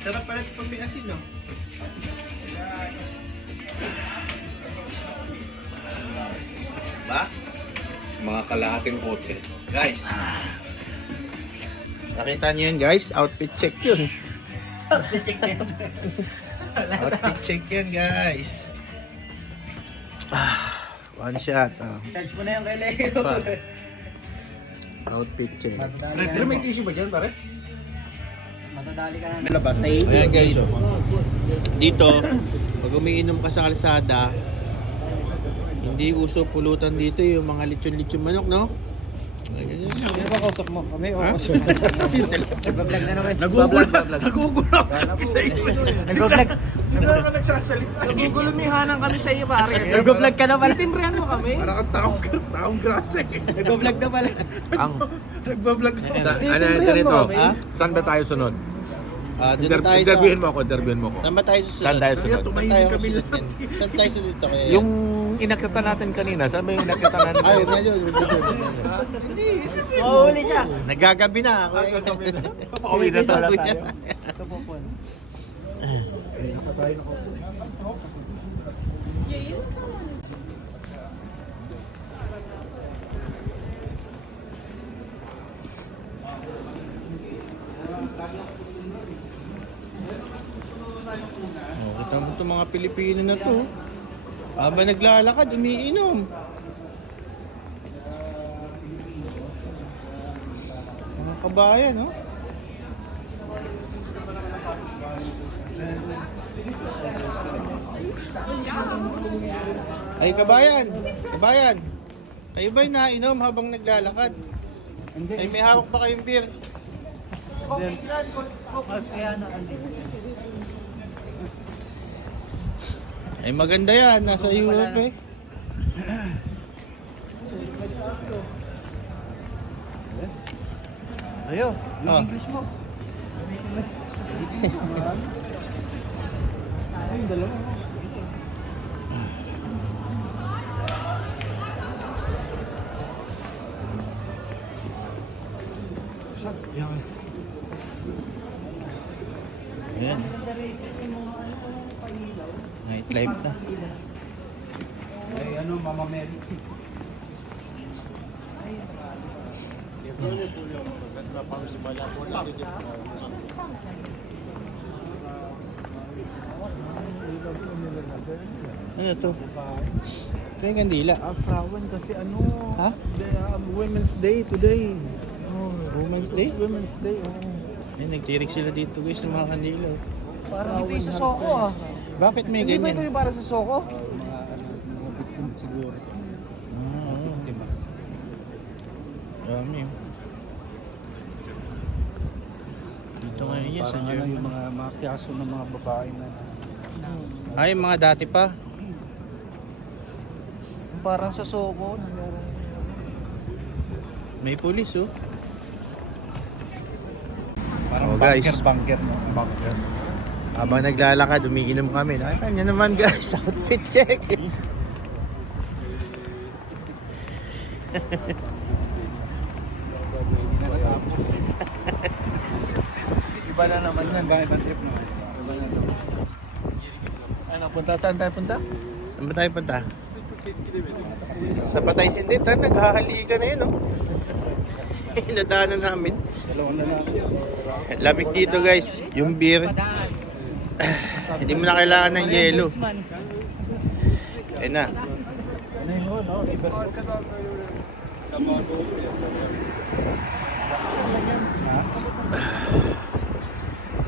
Sarap pala ito pag may asin, no? Ba? Mga kalahating hotel. Guys. Nakita niyo yun, guys? Outfit check yun. Outfit check yan, guys. One shot. Charge mo na yung kay Leo. Outfit check. Pero may tissue ba dyan, pare? Matadali ka na. May labas. Ayan guys, dito, pag umiinom ka sa kalsada, hindi uso pulutan dito yung mga lechon-lechon manok, no? Hindi ba kausap mo kami? O, Nag-vlog na naman. nagugulo ako sa iyo. Nag-vlog. Hindi na ako nagsasalita. Nagugulumihanan kami sa iyo, pare. Nag-vlog ka na pala. Timbrihan mo kami. Parang kang taong grasa eh. Nag-vlog na pala. Nagbablog ako. Saan ba tayo sunod? Dito tayo Interviewin mo ako. Saan ba tayo susunod? Saan tayo sunod? Tumahimik kami lahat. Saan tayo sunod dito kaya? Yung inakita natin kanina, saan ba yung inakita natin? Ay, medyo. Mahuli siya. Nagagabi na ako. Pauwi na tayo. Ito po po. Oh, kita mo itong mga Pilipino na to. Habang naglalakad, umiinom. Mga kabayan, no? Ay, kabayan! Kabayan! Kayo ba'y nainom habang naglalakad? Hindi. Ay, may hawak pa kayong beer? Ay, maganda yan. Nasa Europe eh. Ayo, yung Ah. English mo. Ay, dalawa. Ayan. Nightlife na. Ay, ano, Mama Mary. Ano to? Ito yung kandila. Afrawan kasi ano, Ha? Women's Day today. Women's Day? Women's Day, oh. Ay, nagtirik sila dito guys ng mga kandila. oh. Parang ito yung sa Soko ah. Bakit may Hindi ba ito ganyan? yung para sa Soko? Mga victim siguro. Oo. Diba? Dami oh. Dito nga yan sa Parang ano, German. yung mga kiyaso ng mga babae na Ay, mga dati pa. Parang sa Soko. May pulis oh. parang Oh, guys. bunker no? Bunker. Habang naglalakad, umiinom kami. Nakita nyo naman guys, outfit check. Iba na naman yan, ba? Ibang trip naman. Iba na naman. Ano, punta? Saan tayo punta? Saan ba tayo punta? Sa Patay Sindita, naghahalikan na yun, oh. Nadaanan namin. Dalawa na lang. Lamig dito, guys. Yung beer. Hindi mo na kailangan ng yelo. Ayun na. Ano yun, no?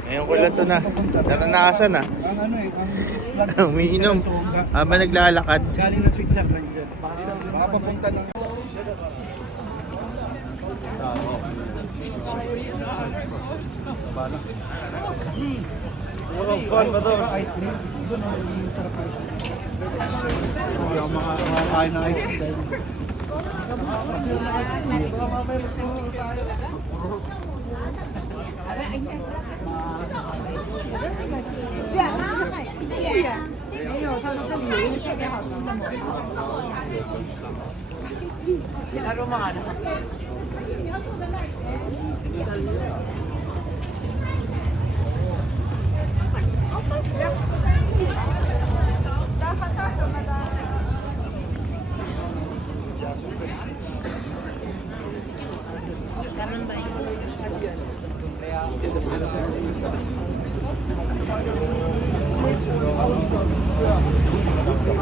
Ngayon ko lang ito na. Naranasan na. Ang ano eh, ang Umiinom. Habang naglalakad. galing ng Switzerland dyan. Baka papunta ng... Ice cream. Yung mga kain ng ice cream.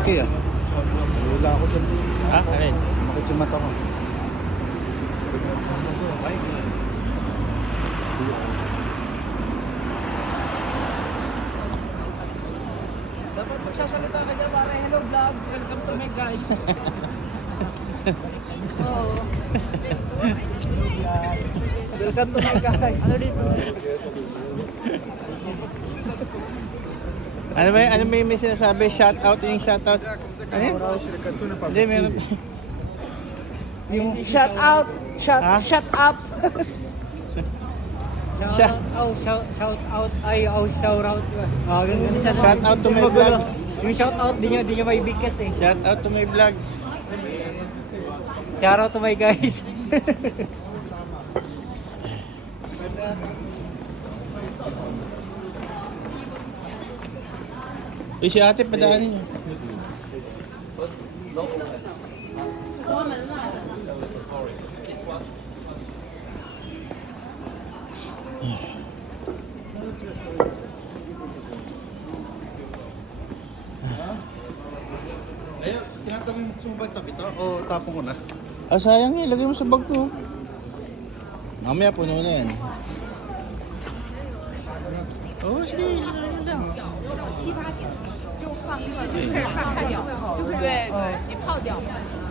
Okay ah. Wala ako dyan. Ha? Alin? Makit yung mata ko. Dapat magsasalita ka dyan pare. Hello vlog. Welcome to my guys. Welcome to my guys. Ano dito? Ano may sinasabi? Shout out yung shout out. Ano yun? Hindi, meron. Yung shout out. Shut up. Shout Shout out. Ay, shout out. Ganun siya. Shout out to my vlog. Yung shout out, di niya maibigkas eh. Shout out to my vlog. Shout out to my guys. Uy, si ate, padaanin nyo. Ayun, tinatawin mo sumubay tabi to o tapon ko na? Ah, sayang eh. Lagay mo sa bag ko. Mamaya puno na yan. Oh, sige. Lagay mo lang. 7、8点就放，其实就是放掉，对对对，你泡掉。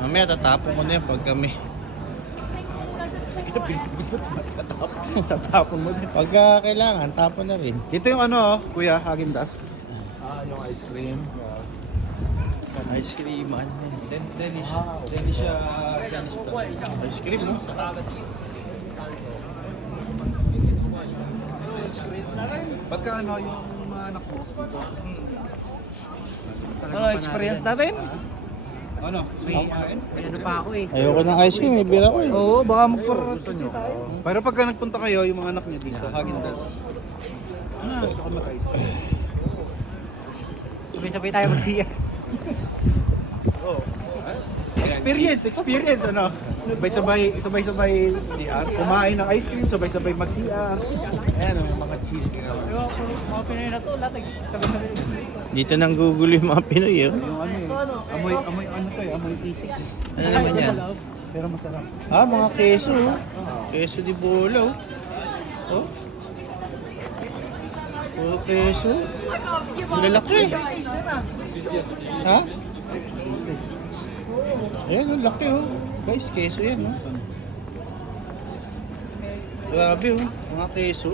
Mamaya tatapon ko na yan pag kami. Tatapon mo din. Pagka kailangan, tapon na rin. Ito yung ano, kuya, Häagen-Dazs. Yung ice cream. Ice cream, man. Danish. Danish pa. Ice cream, no? Pagka ano, yung mga anak mo. Ano, experience natin? Ano? Kumain? Ano pa ako eh. Ayoko ng ice cream, may bira ko eh. Oo, baka magpapapagsi tayo. Pero pagka nagpunta kayo, yung mga anak niyo dito, Häagen-Dazs. Sabay-sabay tayo magsiya. Experience, ano? Sabay-sabay kumain ng ice cream, sabay-sabay mag-CR. Ayan, mga cheese. Mga Pinoy na to, lahat sabay-sabay. Dito nang gugulo yung mga Pinoy eh. Yung ano eh, amoy ano to eh, amoy itik. Ano naman yan? Pero masarap. Ah, mga keso. Oh. Keso di bola. Oh. Oh, keso. Lalaki. Ha? Ayan, ang laki oh. Guys, keso yan oh. Grabe oh, mga keso.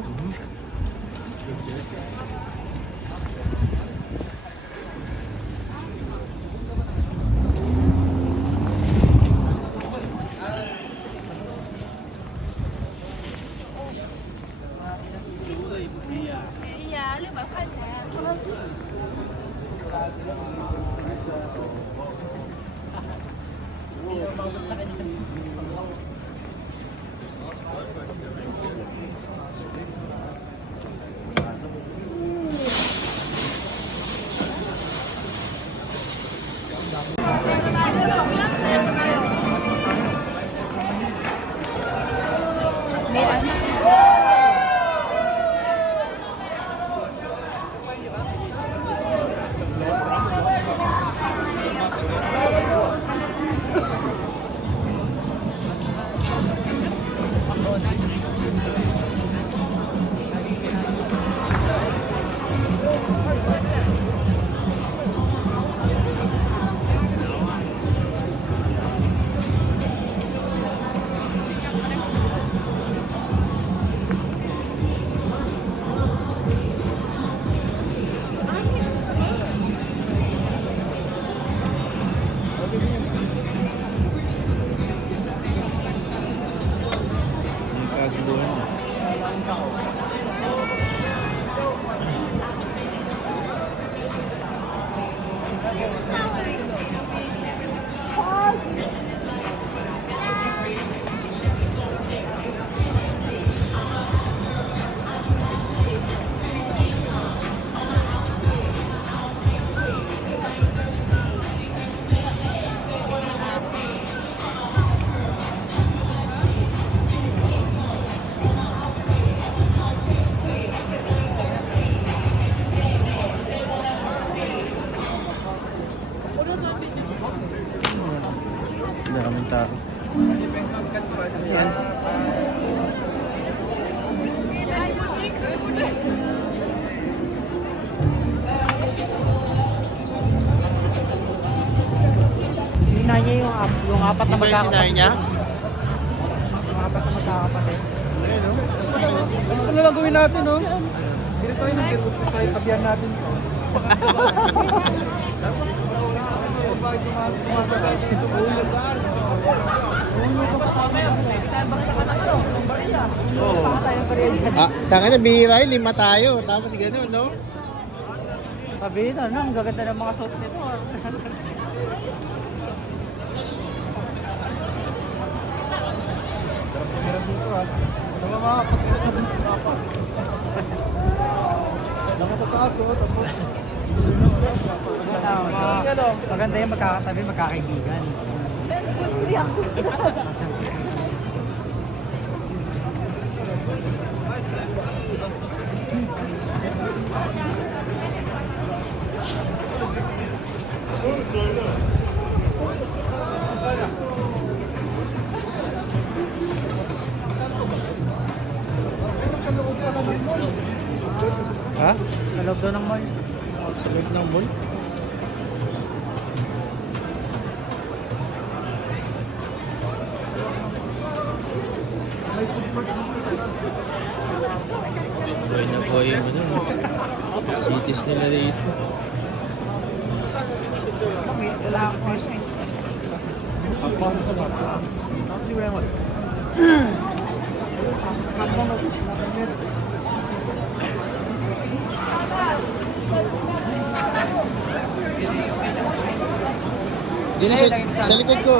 Daming tao. Yan. Hindi na niya yung apat na Ano ba yung sinabi niya? Yung apat na magkakapatid. Ano lang gawin natin, no? Dito tayo ng biro tayo, tabihan natin to. Ah, tanga na, bihira yun, 5 tayo. Tapos gano'n, no? Sabihin na, ang gaganda ng mga suit nito. Mga mga nakapataas, oh, tapos Maganda yung magkakatabi, magkakaibigan. Ha? Sa loob daw ng mall. Sa loob ng mall? Buhay na buhay yung cities nila dito. Wala akong course eh. Dito sa likod ko.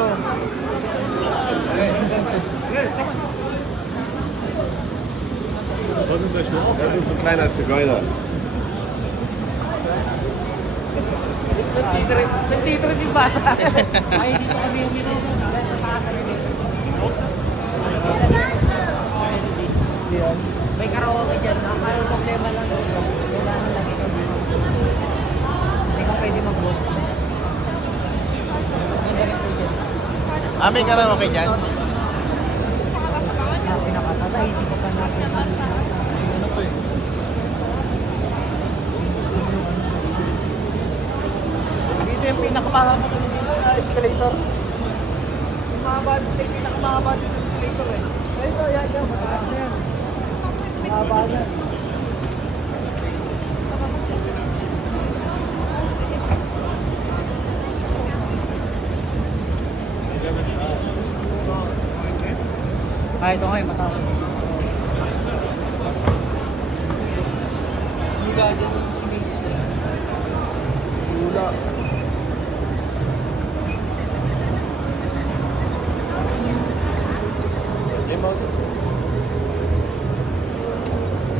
Das ist ein kleiner Zigeuner. Nagtitrip yung bata. Ay, dito kami uminom. Sa taas kami dito. May karaoke dyan. Ang problema lang dito. Kailangan lagi kami. Hindi ka pwede mag-book. Ah, may karaoke dyan? Pinakatatay, hindi ko pa natin. Ano to eh? Dito yung pinakamahaba ko dito na escalator. Yung mahaba dito yung pinakamahaba dito escalator eh. Ito, yan, mataas na yan. Mahaba yan. Ah, ito nga yung mataas. Hula dyan yung sinisis eh. Hula.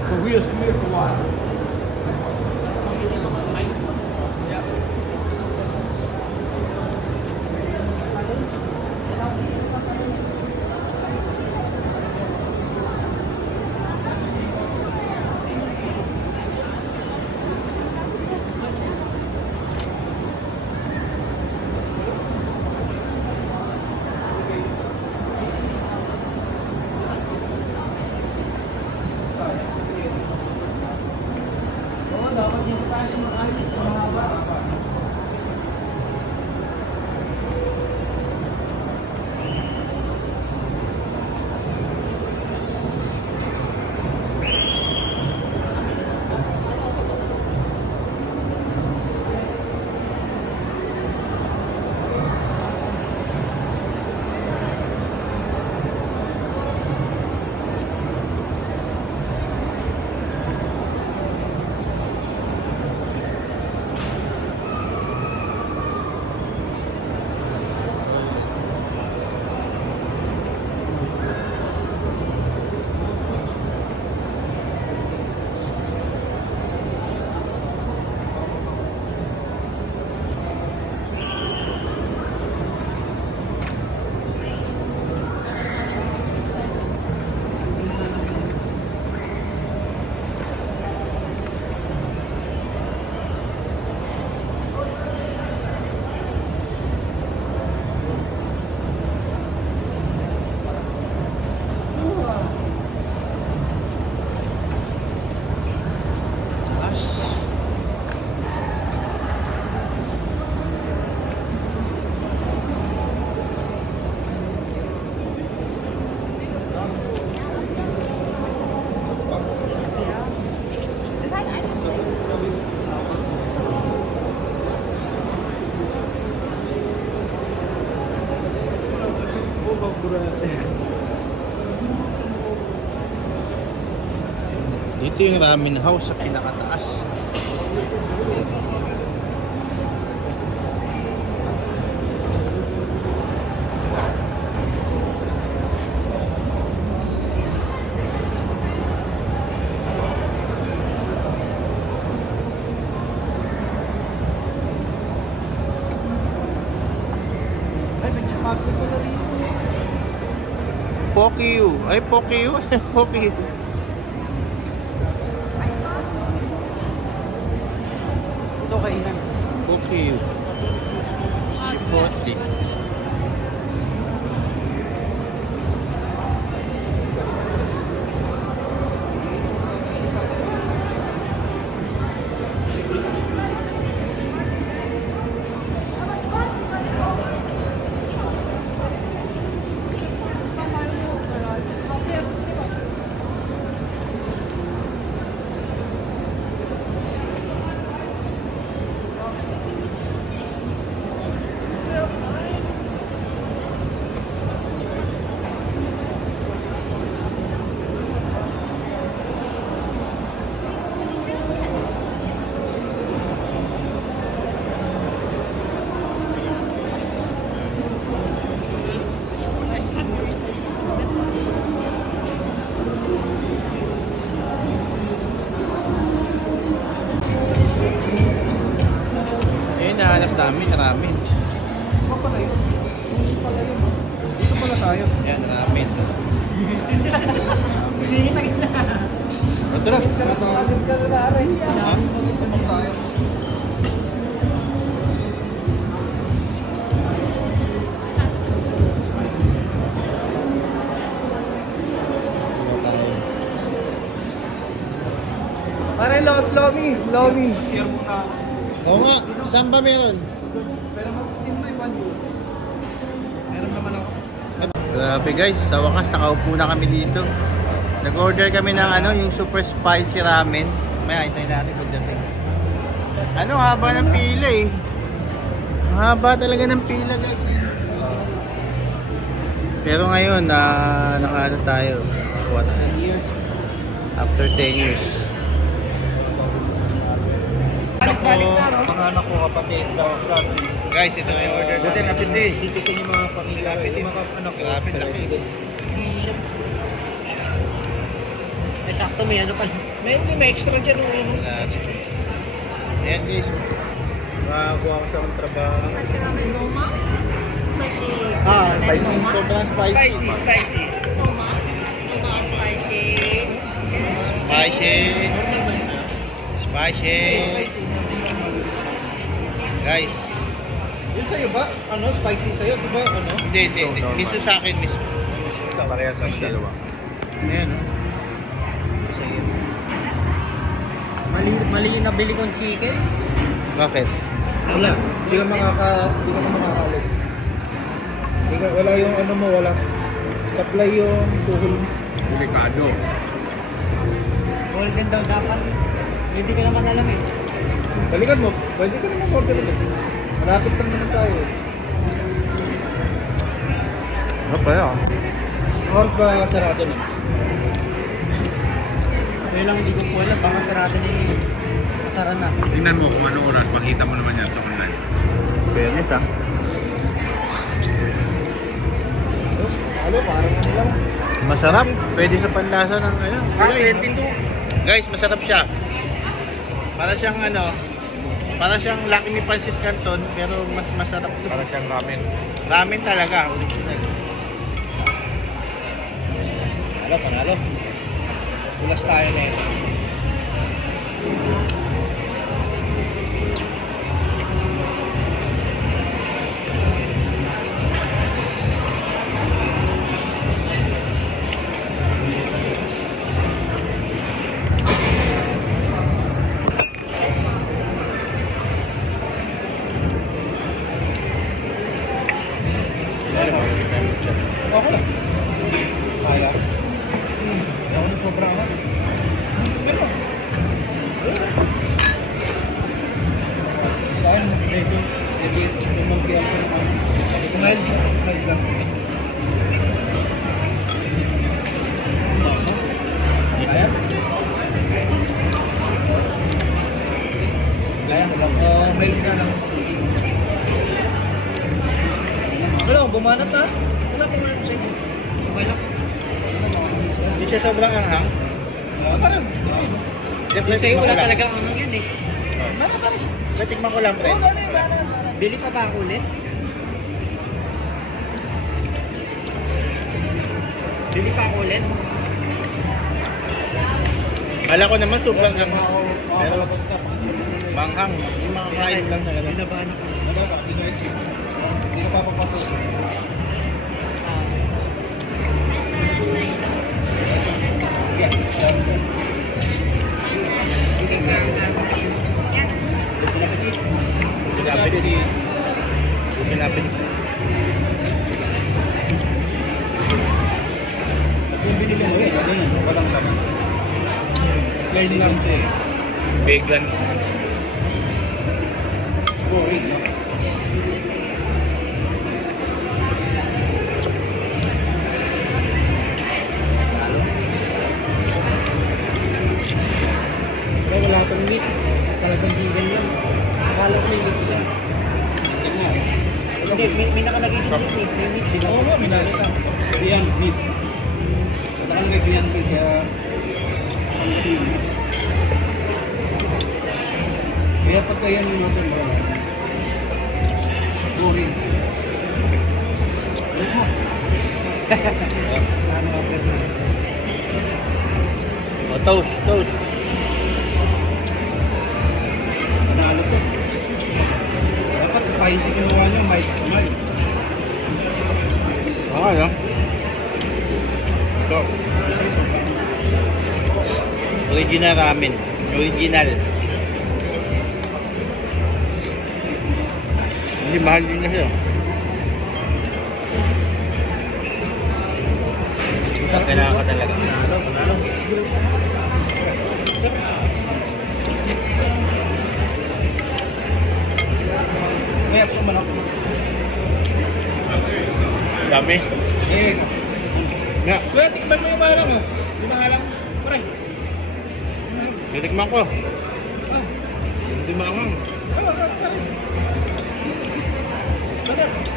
So we are here for what? Ito yung ramen house sa pinakataas. Ay, nag-chipotle ko na rin. Pokyu. Ay, Pokyu. Pokyu. Ito kainan. Pokyu. Chipotle. Ayun, nahanap namin, ramen. Ano pala yun? Sushi pala yun. Dito pala tayo. Ayan, ramen. Ito na. Ito tayo. Pare, Lomi. Share muna. Oo nga, saan ba meron? Pero sino may 1 euro? Meron naman ako. Grabe guys, sa wakas nakaupo na kami dito. Nag-order kami ng yung super spicy ramen. May hintayin natin pagdating. Haba ng pila eh. Ang haba talaga ng pila guys. Pero ngayon, nakaano tayo. What? 10 years? After 10 years. Mga anak ko kapatid, tawag namin. Guys, ito yung order Buti namin. napit eh. Citizen yung mga pamilya. Yung mga anak ko. Grabe, sa laki. residence. May sakto, may ano pala. May extra dyan. Ayan guys. Makakuha ko sa mga trabaho. Spicy. Sobrang spicy. Spicy. Spicy. Spicy. Guys. Yung sa'yo ba? Ano? Spicy sa'yo? Diba? Ano? Hindi. Miso sa akin, miso. Parehas sa dalawa. Ayan. Sa'yo. Mali na bili kong chicken. Bakit? Wala. Hindi ka na makakalis. Wala yung ano mo, wala. Supply yung suhol. Delikado. Golden daw dapat. Hindi ka naman alam eh. Balikan mo. Pwede ka naman order ulit. Malapis lang naman tayo. Ano pa yun? Oras ba sarado na? Kaya lang hindi ko po alam. Baka sarado na yung kasara na. Tingnan mo kung ano oras. Makita mo naman yan sa online. Fairness ah. Ano, parang ano lang. Masarap. Pwede sa panlasa ng Pinoy. 22. Guys, masarap siya. Para siyang para siyang Lucky Me Pancit Canton, pero mas masarap to. Para siyang ramen. Ramen talaga, original. Panalo. Ulas tayo na yun. Okay lang. Kaya. Ako na sobrang ako. Saan? Medyo tumangkihan ko naman. Smile lang. Kaya? May na lang. Ano, bumanat na? Wala pa man siya. Okay lang. Hindi siya sobrang anghang. Parang. Definitely Sa'yo wala lang. talagang anghang yan eh. Tikman ko lang, pre. Wala. Bili pa ba ako ulit? Bili pa ako ulit? Kala ko naman sobrang anghang. Pero manghang. Yung makakain lang talaga. Binabahan ako. Hindi ka papapasok. Pinapili. Pinapili. Yung binili mo yun, ano yun? Walang laman. Plain lang siya eh. Vegan. Boring. Wala pang meat. Talagang vegan yan. Akala ko may meat siya. Hindi, may nakalagay din meat eh. May meat, di ba? Oo nga, may nakita. Beyond meat. Nakalagay beyond meat kaya kaya pagka yan yung natin ba? Boring. Ulit mo. O, toast, toast. Panalo to. Dapat spicy kinuha nyo, might. Okay lang. So, original ramen. Original. Hindi, mahal din kasi. Kailangan ka talaga. May ako manok. Dami. Eh, Nga, Kuya, tikman mo yung mahalang oh. Yung mahalang. Pare. titikman ko. Hindi maangang. Bakit?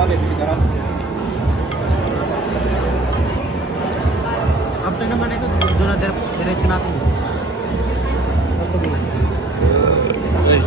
sabi, bigyan. After naman ito, doon na diretso natin. Sasabihin. Uy,